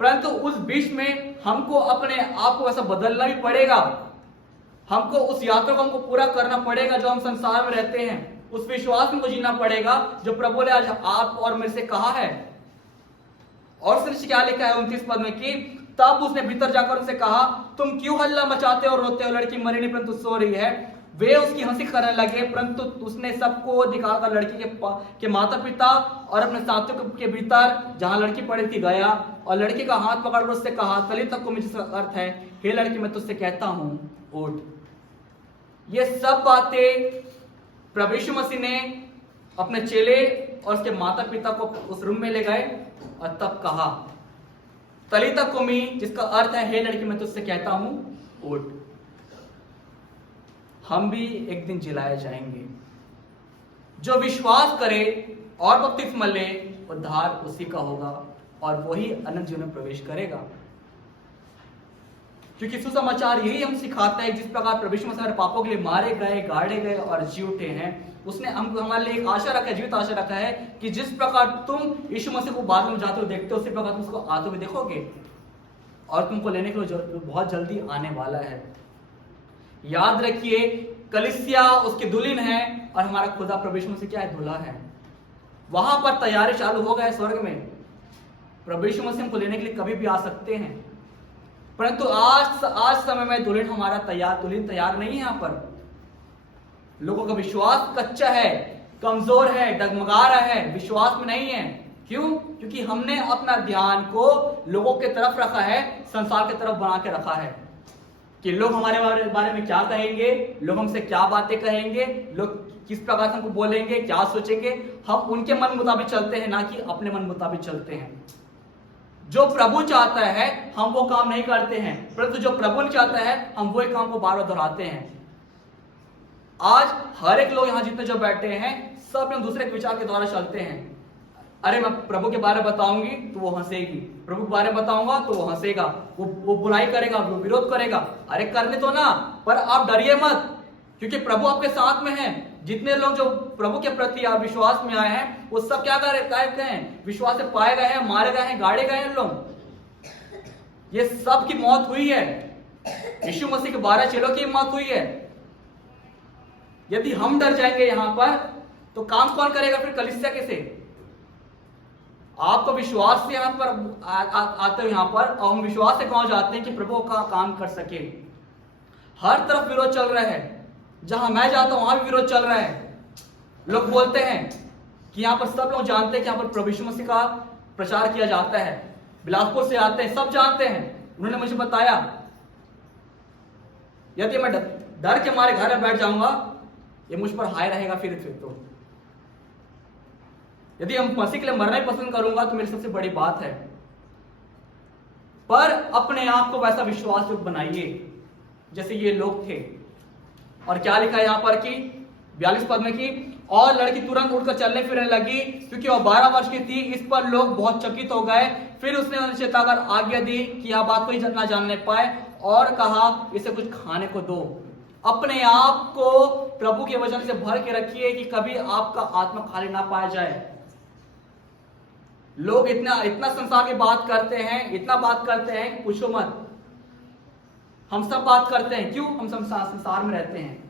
परंतु उस बीच में हमको अपने आप को ऐसा बदलना भी पड़ेगा। हमको उस यात्रा को हमको पूरा करना पड़ेगा जो हम संसार में रहते हैं। उस विश्वास में जीना पड़ेगा जो प्रभु ने आज आप और मेरे से कहा है। और फिर क्या लिखा है 29 पद में कि तब उसने भीतर जाकर उनसे कहा, तुम क्यों हल्ला मचाते और रोते हो? लड़की मरी नहीं परंतु सो रही है। वे उसकी हंसी करने लगे, परंतु उसने सबको दिखाकर लड़की के माता पिता और अपने साथियों के भीतर जहां लड़की पड़ी थी गया और लड़की का हाथ पकड़कर उससे कहा, तलीता कुमी, जिसका अर्थ है हे लड़की मैं तुझसे कहता हूं उठ। ये सब बातें प्रभु यीशु मसीह ने अपने चेले और उसके माता पिता को उस रूम में ले गए और तब कहा, तलीता कुमी, जिसका अर्थ है हे लड़की मैं तुझसे कहता हूं उठ। हम भी एक दिन जिलाए जाएंगे। जो विश्वास करे और बपतिस्मा ले, उद्धार उसी का होगा और वही अनंत जीवन में प्रवेश करेगा। क्योंकि सुसमाचार यही हम सिखाता है, जिस प्रकार प्रभु यीशु मसीह पापों के लिए मारे गए, गाड़े गए और जी उठे हैं, उसने हमको हमारे लिए एक आशा रखा है, जीवित आशा रखा है कि जिस प्रकार तुम यीशु मसीह को बाद में जाते हुए देखते हो, उसी प्रकार तुम उसको आते हुए देखोगे और तुमको लेने के लिए बहुत जल्दी आने वाला है। याद रखिए, कलीसिया उसकी दुल्हन है और हमारा खुदा प्रभु यीशु मसीह क्या है? दूल्हा है। वहां पर तैयारी चालू हो गए स्वर्ग में। प्रभु यीशु मसीह हमको लेने के लिए कभी भी आ सकते हैं। परंतु आज समय में दुल्हन तैयार नहीं है। यहाँ पर लोगों का विश्वास कच्चा है, कमजोर है, डगमगा रहा है, विश्वास में नहीं है। क्यों? क्योंकि हमने अपना ध्यान को लोगों के तरफ रखा है, संसार की तरफ बना के रखा है कि लोग हमारे बारे में क्या कहेंगे, लोग हमसे क्या बातें कहेंगे, लोग किस प्रकार से हमको बोलेंगे, क्या सोचेंगे। हम उनके मन मुताबिक चलते हैं, ना कि अपने मन मुताबिक चलते हैं। जो प्रभु चाहता है हम वो काम नहीं करते हैं, परंतु जो प्रभु नहीं चाहता है हम वो काम को बार बार दोहराते हैं। आज हर एक लोग यहाँ जितने जो बैठे हैं सब लोग दूसरे के विचार के द्वारा चलते हैं। अरे मैं प्रभु के बारे में बताऊंगी तो वो हंसेगी, प्रभु के बारे में बताऊंगा तो वो हंसेगा, वो बुराई करेगा, वो विरोध करेगा। अरे करने तो ना, पर आप डरिए मत, क्योंकि प्रभु आपके साथ में है। जितने लोग जो प्रभु के प्रति आप विश्वास में आए हैं वो सब क्या करते हैं? विश्वास से पाए गए हैं, मारे गए हैं, गाड़े गए हैं लोग। ये सब की मौत हुई है, यीशु मसीह के 12 चेलों की मौत हुई है। यदि हम डर जाएंगे यहां पर तो काम कौन करेगा फिर? कलीसिया कैसे? आपको विश्वास से यहां पर आते हो यहां पर, और हम विश्वास से कहां जाते हैं कि प्रभु का काम कर सके। हर तरफ विरोध चल रहा है, जहां मैं जाता हूं वहां भी विरोध चल रहा है। लोग बोलते हैं कि यहां पर सब लोग जानते हैं कि यहां पर प्रभु यीशु मसीह का प्रचार किया जाता है, बिलासपुर से आते हैं, सब जानते हैं। उन्होंने मुझे बताया, यदि मैं डर के मारे घर में बैठ जाऊंगा ये मुझ पर हाय रहेगा फिर तो। यदि हम मसीह के लिए मरना ही पसंद करूंगा तो मेरी सबसे बड़ी बात है। पर अपने आप को वैसा विश्वास युक्त बनाइए जैसे ये लोग थे। और क्या लिखा है यहां पर कि 42 पद में कि और लड़की तुरंत उठकर चलने फिरने लगी, क्योंकि वह 12 वर्ष की थी। इस पर लोग बहुत चकित हो गए। फिर उसने उन्हें चेताकर आज्ञा दी कि यह बात कोई ना जानने पाए, और कहा इसे कुछ खाने को दो। अपने आप को प्रभु के वचन से भर के रखिए कि कभी आपका आत्मा खाली ना पाया जाए। लोग इतना संसार की बात करते हैं, इतना बात करते हैं, पूछो मत। हम सब बात करते हैं, क्यों? हम संसार में रहते हैं।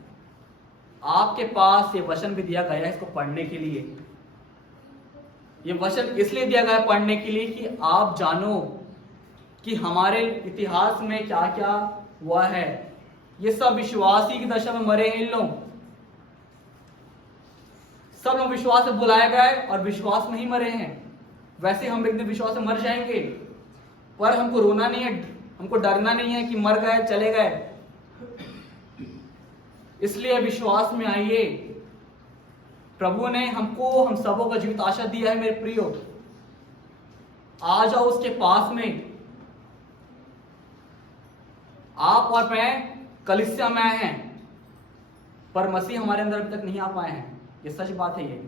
आपके पास ये वचन भी दिया गया है इसको पढ़ने के लिए। ये वचन इसलिए दिया गया है पढ़ने के लिए कि आप जानो कि हमारे इतिहास में क्या क्या हुआ है। ये सब विश्वासी की दशा में मरे हैं इन लोग। सब लोग विश्वास से बुलाए गए और विश्वास में ही मरे हैं। वैसे हम एक दिन विश्वास से मर जाएंगे, पर हमको रोना नहीं है, हमको डरना नहीं है कि मर गए चले गए। इसलिए विश्वास में आइए। प्रभु ने हमको हम सबों का जीवित आशा दिया है। मेरे प्रियो, आ जाओ उसके पास में। आप और मैं कलीसिया में आए हैं, पर मसीह हमारे अंदर अभी तक नहीं आ पाए हैं। ये सच बात है। ये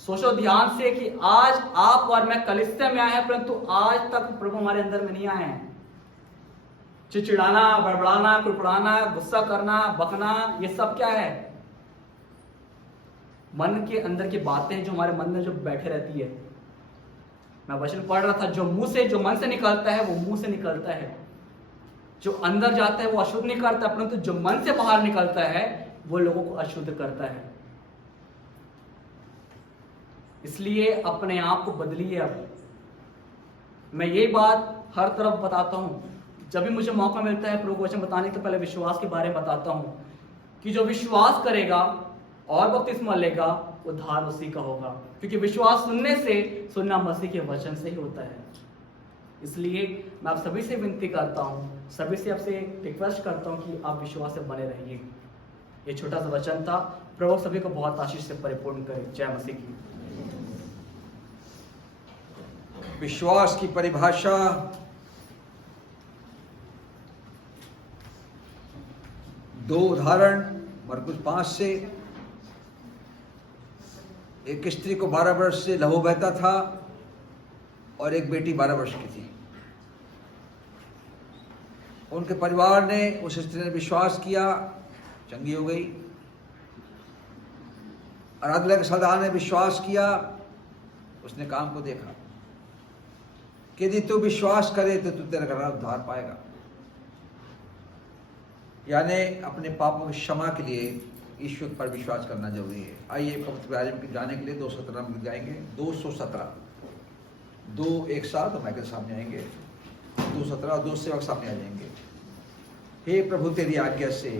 सोचो ध्यान से कि आज आप और मैं कलीसिया में आए हैं, परंतु आज तक प्रभु हमारे अंदर में नहीं आए हैं। चिड़चिड़ाना, बड़बड़ाना, कुड़कुड़ाना, गुस्सा करना, बकना, ये सब क्या है? मन के अंदर की बातें जो हमारे मन में जो बैठे रहती है। मैं वचन पढ़ रहा था, जो मन से निकलता है वो मुंह से निकलता है। जो अंदर जाता है वो अशुद्ध नहीं करता, परंतु जो मन से बाहर निकलता है वो लोगों को अशुद्ध करता है। इसलिए अपने आप को बदलिए। अब मैं ये बात हर तरफ बताता हूं, जब भी मुझे मौका मिलता है प्रभु वचन बताने के पहले विश्वास के बारे में बताता हूं कि जो विश्वास करेगा और बपतिस्मा लेगा उद्धार उसी का होगा, क्योंकि विश्वास सुनना मसीह के वचन से ही होता है। इसलिए मैं आप सभी से विनती करता हूं, सभी से आपसे रिक्वेस्ट करता हूं कि आप विश्वास से बने रहिए। ये छोटा सा वचन था। प्रभु सभी को बहुत आशीष से परिपूर्ण करे। जय मसीह की। विश्वास की परिभाषा दो उदाहरण मरकुस 5 से। एक स्त्री को 12 वर्ष से लहू बहता था और एक बेटी 12 वर्ष की थी। उनके परिवार ने, उस स्त्री ने विश्वास किया, चंगी हो गई। आराधना के सरदार ने विश्वास किया, उसने काम को देखा कि यदि तू विश्वास करे तो तू तेरा घर उद्धार पाएगा। यानी अपने पापों की क्षमा के लिए ईश्वर पर विश्वास करना जरूरी है। आइए पवित्र आयत में जाने के लिए 217 में जाएंगे। 217 2 एक साथ हमारे सामने आएंगे। 2:17 2 सेवक सामने आ जाएंगे। हे प्रभु तेरी आज्ञा से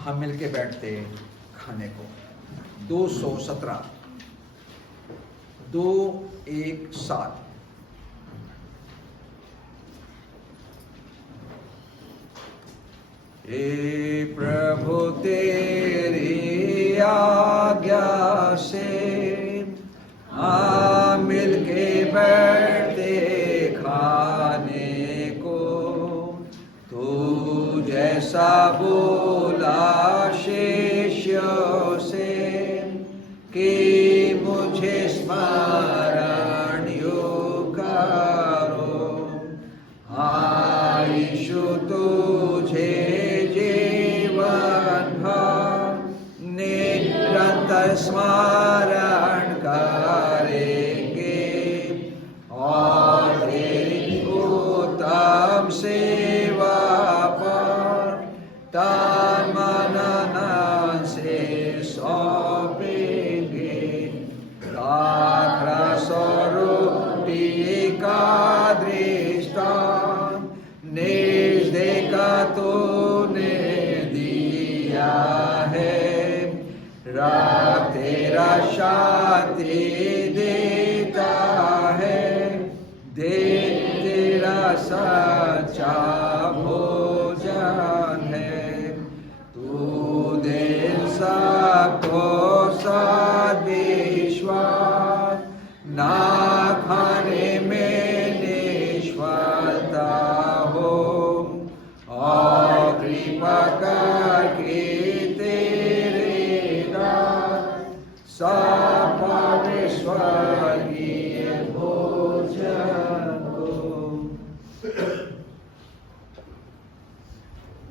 हम मिलके बैठते खाने को। 217 2:1:7। हे प्रभु तेरी आज्ञा से हम मिलके बैठते खाने को। तू जैसा बोला शिष्यों से कि मुझे स्मरण योग करो। यीशु तुझे जीवन भर निरंतर स्मरण करेंगे और तेरी उत्तम सेवा पर तन मन धन से सौंपेंगे। दाखरस और रोटी का दृष्टांत निज देखा तूने दिया है। राग तेरा शांति देता है, दे तेरा सच्चा भोजन है। तू दिल सबको साथ विश्वास ना खाने में निष्फलता हो और कृपा करके तेरे दास सब स्वर्गीय भोजन हो।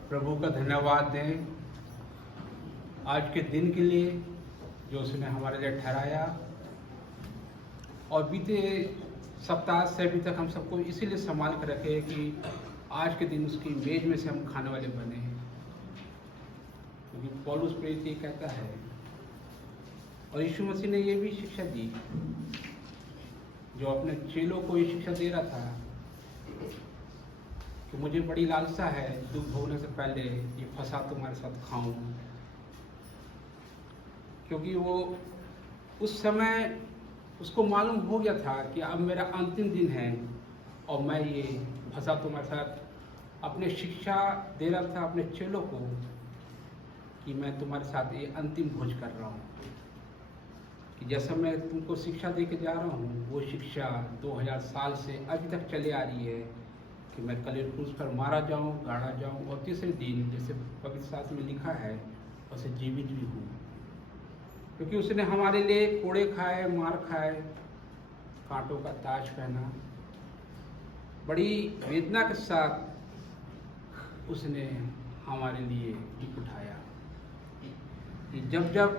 प्रभु का धन्यवाद दें आज के दिन के लिए जो उसने हमारे लिए ठहराया, और बीते सप्ताह से अभी तक हम सबको इसीलिए संभाल कर रखे कि आज के दिन उसकी मेज में से हम खाने वाले बने हैं। क्योंकि पौलुस प्रेरित ये कहता है और यीशु मसीह ने ये भी शिक्षा दी, जो अपने चेलों को ये शिक्षा दे रहा था कि मुझे बड़ी लालसा है दुख भोगने से पहले ये फसा तुम्हारे साथ खाऊं। क्योंकि वो उस समय उसको मालूम हो गया था कि अब मेरा अंतिम दिन है और मैं ये फसा तुम्हारे साथ अपने शिक्षा दे रहा था अपने चेलों को कि मैं तुम्हारे साथ ये अंतिम भोज कर रहा हूँ। कि जैसा मैं तुमको शिक्षा दे के जा रहा हूँ वो शिक्षा 2000 साल से अभी तक चले आ रही है कि मैं कलेर क्रूस पर मारा जाऊँ, गाड़ा जाऊँ और तीसरे दिन जैसे पवित्र शास्त्र में लिखा है वैसे जीवित भी हूँ। क्योंकि उसने हमारे लिए कोड़े खाए, मार खाए, कांटों का ताज पहना, बड़ी वेदना के साथ उसने हमारे लिए दुख उठाया। कि जब जब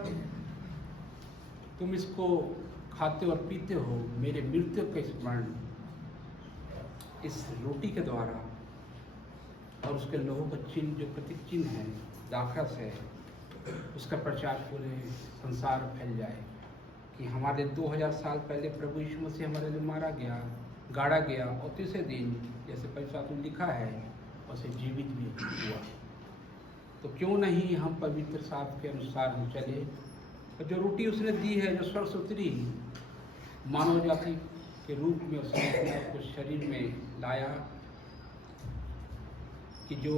तुम इसको खाते और पीते हो मेरे मृत्यु का स्मरण इस रोटी के द्वारा और उसके लोहों का चिन्ह जो प्रतीक चिन्ह है, दाखरस है, उसका प्रचार पूरे संसार में फैल जाए। कि हमारे 2000 साल पहले प्रभु यीशु मसीह हमारे लिए मारा गया, गाड़ा गया और तीसरे दिन जैसे पवित्र शास्त्र में लिखा है वैसे जीवित भी हुआ। तो क्यों नहीं हम पवित्र शास्त्र के अनुसार हम चले। और जो रोटी उसने दी है, जो स्वर्ग से उतरी, मानव जाति के रूप में उसने अपने आप को शरीर में लाया कि जो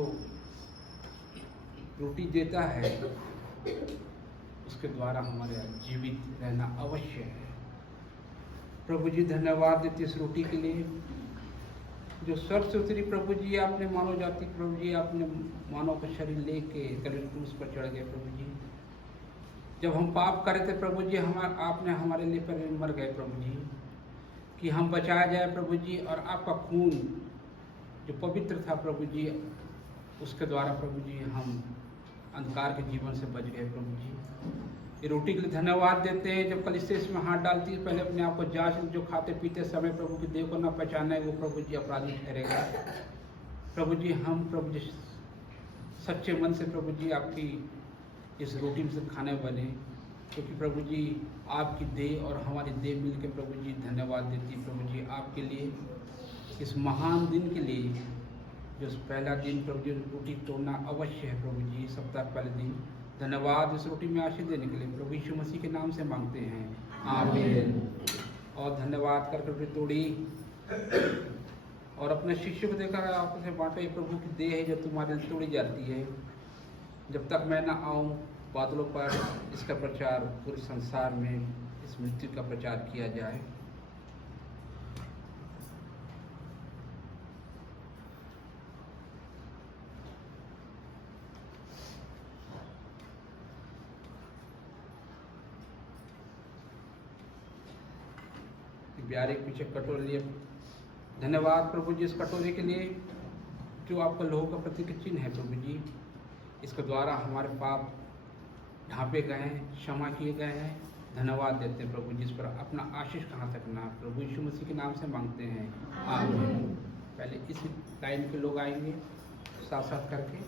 रोटी देता है उसके द्वारा हमारे जीवित रहना अवश्य है। प्रभु जी धन्यवाद देते इस रोटी के लिए जो स्वर्ग से उतरी। प्रभु जी आपने मानव जाति, प्रभु जी आपने मानव का शरीर लेके कलेर क्रूस पर चढ़ गए। प्रभु जी जब हम पाप कर रहे थे प्रभु जी आपने हमारे लिए पहले मर गए प्रभु जी कि हम बचाया जाए प्रभु जी। और आपका खून जो पवित्र था प्रभु जी उसके द्वारा प्रभु जी हम अंधकार के जीवन से बच गए प्रभु जी। ये रोटी के लिए धन्यवाद देते हैं। जब कलीसिया इसमें हाथ डालती है पहले अपने आप को जांच, जो खाते पीते समय प्रभु की देह को न पहचाना है वो प्रभु जी अपराधी ठहरेगा। प्रभु जी हम प्रभु जी सच्चे मन से प्रभु जी आपकी इस रोटी में से खाने वाले, क्योंकि प्रभु जी आपकी देह और हमारी देह मिल के प्रभु जी धन्यवाद देती है प्रभु जी आपके लिए। इस महान दिन के लिए, जो पहला दिन प्रभु जी रोटी तोड़ना अवश्य है प्रभु जी, सप्ताह पहले दिन। धन्यवाद इस रोटी में आशीष देने के लिए प्रभु यीशु मसीह के नाम से मांगते हैं, आमीन। और धन्यवाद कर रोटी तोड़ी और अपने शिष्य को देखकर आपसे बांटे, प्रभु की देह है जो तुम्हारे लिए तोड़ी जाती है। जब तक मैं ना आऊँ बादलों पर इसका प्रचार पूरे संसार में इस मृत्यु का प्रचार किया जाए। प्यारे पीछे कटोरे लिए धन्यवाद प्रभु जी, इस कटोरे के लिए जो आपका लोहो का प्रतीक चिन्ह है प्रभु जी। इसके द्वारा हमारे पाप ढांपे गए हैं, क्षमा किए गए हैं। धन्यवाद देते हैं प्रभु जी, इस पर अपना आशीष कहाँ सकना प्रभु यीशु मसीह के नाम से मांगते हैं, आमीन। पहले इस लाइन के लोग आएंगे साथ साथ करके।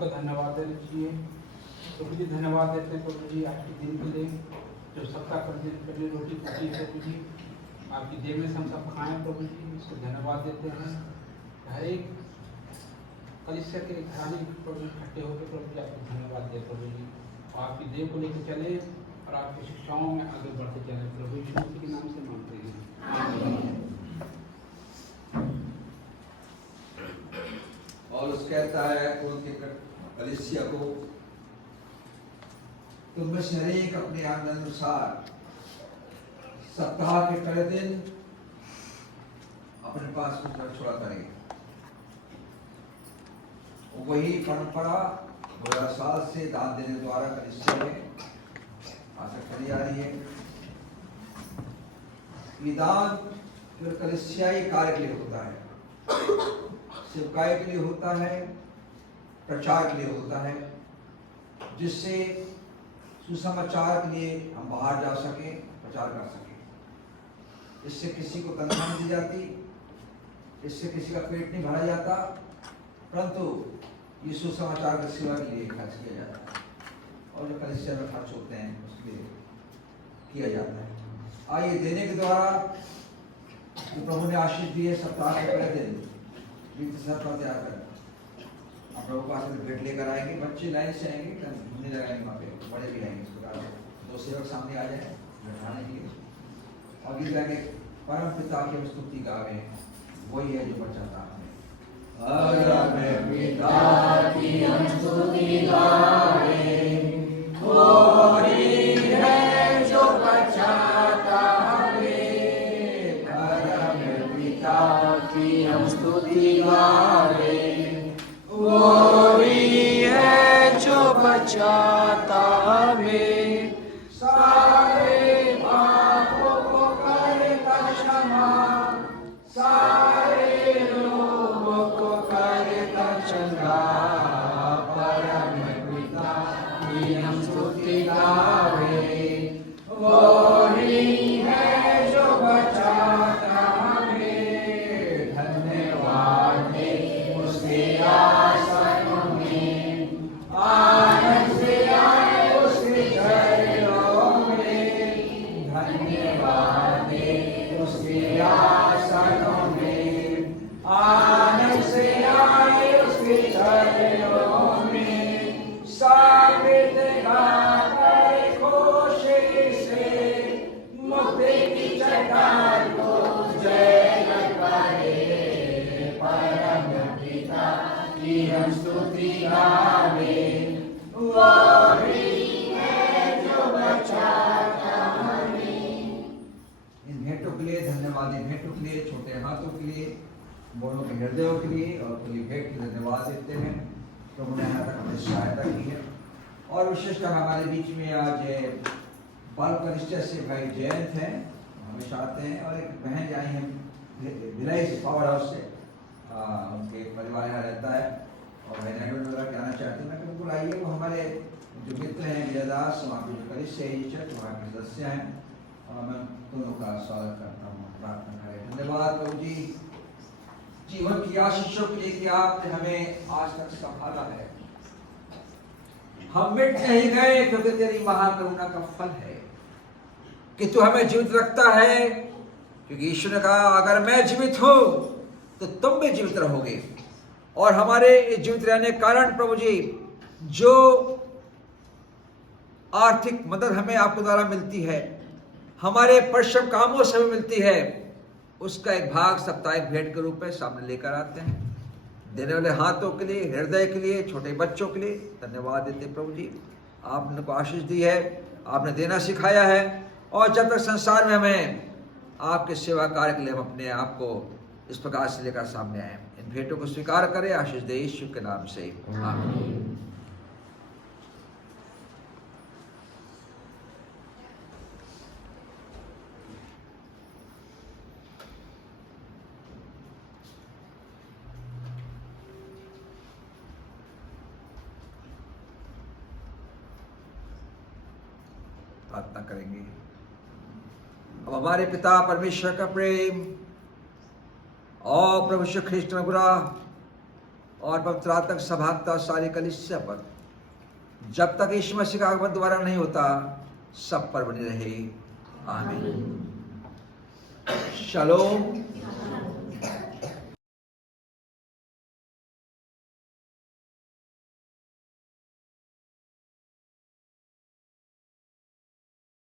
का धन्यवाद देना चाहिए। प्रभु जी धन्यवाद देते हैं प्रभु जी आपके दिन के लिए, जो सबका करने रोटी पकी है प्रभु जी, आपकी देह में से हम सब खाएं प्रभु जी, इसको धन्यवाद देते हैं। हर एक कलिसिया के घराने प्रभु इकट्ठे होकर प्रभु जी आपको धन्यवाद दे प्रभु जी, और आपकी देह को लेकर चले और आपकी शिक्षाओं में आगे बढ़ते चले। प्रभु यीशु मसीह के नाम से मांगते हैं। और उस कहता है उनके कलीसिया को, तुम में से हरेक अपने अनुसार सप्ताह के पहले दिन अपने पास कुछ छोड़ा करें। वही परंपरा 2000 साल से दान देने द्वारा कलीसिया में आशा करी जा रही है। ये दान केवल कलीसियाई कार्य के लिए होता है, सेवकाई के लिए होता है, प्रचार के लिए होता है, जिससे सुसमाचार के लिए हम बाहर जा सके, प्रचार कर सके। इससे किसी को तनख्वाह नहीं दी जाती, इससे किसी का पेट नहीं भरा जाता, परंतु ये सुसमाचार की सेवा के लिए खर्च किया जाता है, और जो कलीसिया में खर्च होते हैं उसके लिए किया जाता है। आइए देने के द्वारा जो प्रभु ने आशीष दी है, सप्ताह के पहले दिन तैयार कर आप प्रभु पास में भेंट लेकर आएंगे, बच्चे लाइन से आएंगे, घूमने लगाएंगे, वहाँ पे बड़े भी आएंगे। इस प्रकार दो सेवक सामने आ जाए बैठाने के लिए, और गीत गाएंगे, परम पिता की हम स्तुति गावे, वही है जो बचाता हमें। परम पिता की हम स्तुति गावे, वही है जो बचाता हमें। परम पिता की हम स्तुति गावे, वही है जो बचाता हमें। सारे पापों को करता क्षमा, सारे लोगों को करता चंगा। परम पिता की हम स्तुति गावे, वही है जो बचाता हमें। धन्यवाद है उसके आसनों में, आनंद से आए उसके चरणों में। धन्यवाद है उसके आसनों में, आनंद से आए उसके चरणों में। साबित गाकर खुशी से मुक्ति की चट्टान को जय करे। परम पिता की हम स्तुति गावे, वही है जो बचाता हमें। इन भेंटों के लिए धन्यवाद, इन भेंटों के लिए, छोटे हाथों के लिए, बड़ों के हृदयों के लिए और खुली भेंट के लिए धन्यवाद देते हैं। प्रभु ने यहाँ तक हमें सहायता की है। और विशेषकर हमारे बीच में आज बाल कनिष्ठा से भाई जयंत हैं, हमेशा आते हैं, और एक बहन आई हैं भिलाई से, पावर हाउस से, उनके परिवार यहाँ रहता है, और मैं नेगेटिव वगैरह कहना चाहती हूँ। मैं बिल्कुल आइए, वो हमारे जो मित्र हैं विजयदास, वहाँ के जो कनिष्ठ है चर्च, वहाँ के सदस्य हैं, और मैं दोनों का स्वागत करता हूँ। प्रार्थना करें। धन्यवाद प्रभु जी जीवन की आशीषों के लिए कि आपने हमें आज तक संभाला है। हम मिट नहीं गए, क्योंकि तेरी महाकरुणा का फल है कि तू हमें जीवित रखता है। क्योंकि ईश्वर ने कहा, अगर मैं जीवित हूं तो तुम भी जीवित रहोगे। और हमारे जीवित रहने के कारण प्रभु जी जो आर्थिक मदद हमें आपके द्वारा मिलती है, हमारे परिश्रम कामों से हमें मिलती है, उसका एक भाग साप्ताहिक भेंट के रूप में सामने लेकर आते हैं। देने वाले हाथों के लिए, हृदय के लिए, छोटे बच्चों के लिए धन्यवाद देते हैं। प्रभु जी आपने को आशीष दी है, आपने देना सिखाया है, और जब तक संसार में हमें आपके सेवा कार्य के लिए हम अपने आप को इस प्रकार से लेकर सामने आए। इन भेंटों को स्वीकार करें, आशीष दे यीशु के नाम से, आमीन। प्रार्थना करेंगे। अब हमारे पिता परमेश्वर का प्रेम और प्रभु यीशु ख्रीष्ट में गुरा और पवित्र आत्मा की सभागता सारी कलीसिया पर, जब तक यीशु मसीह का आगमन दोबारा नहीं होता, सब पर बनी रहे। आमीन। शलोम।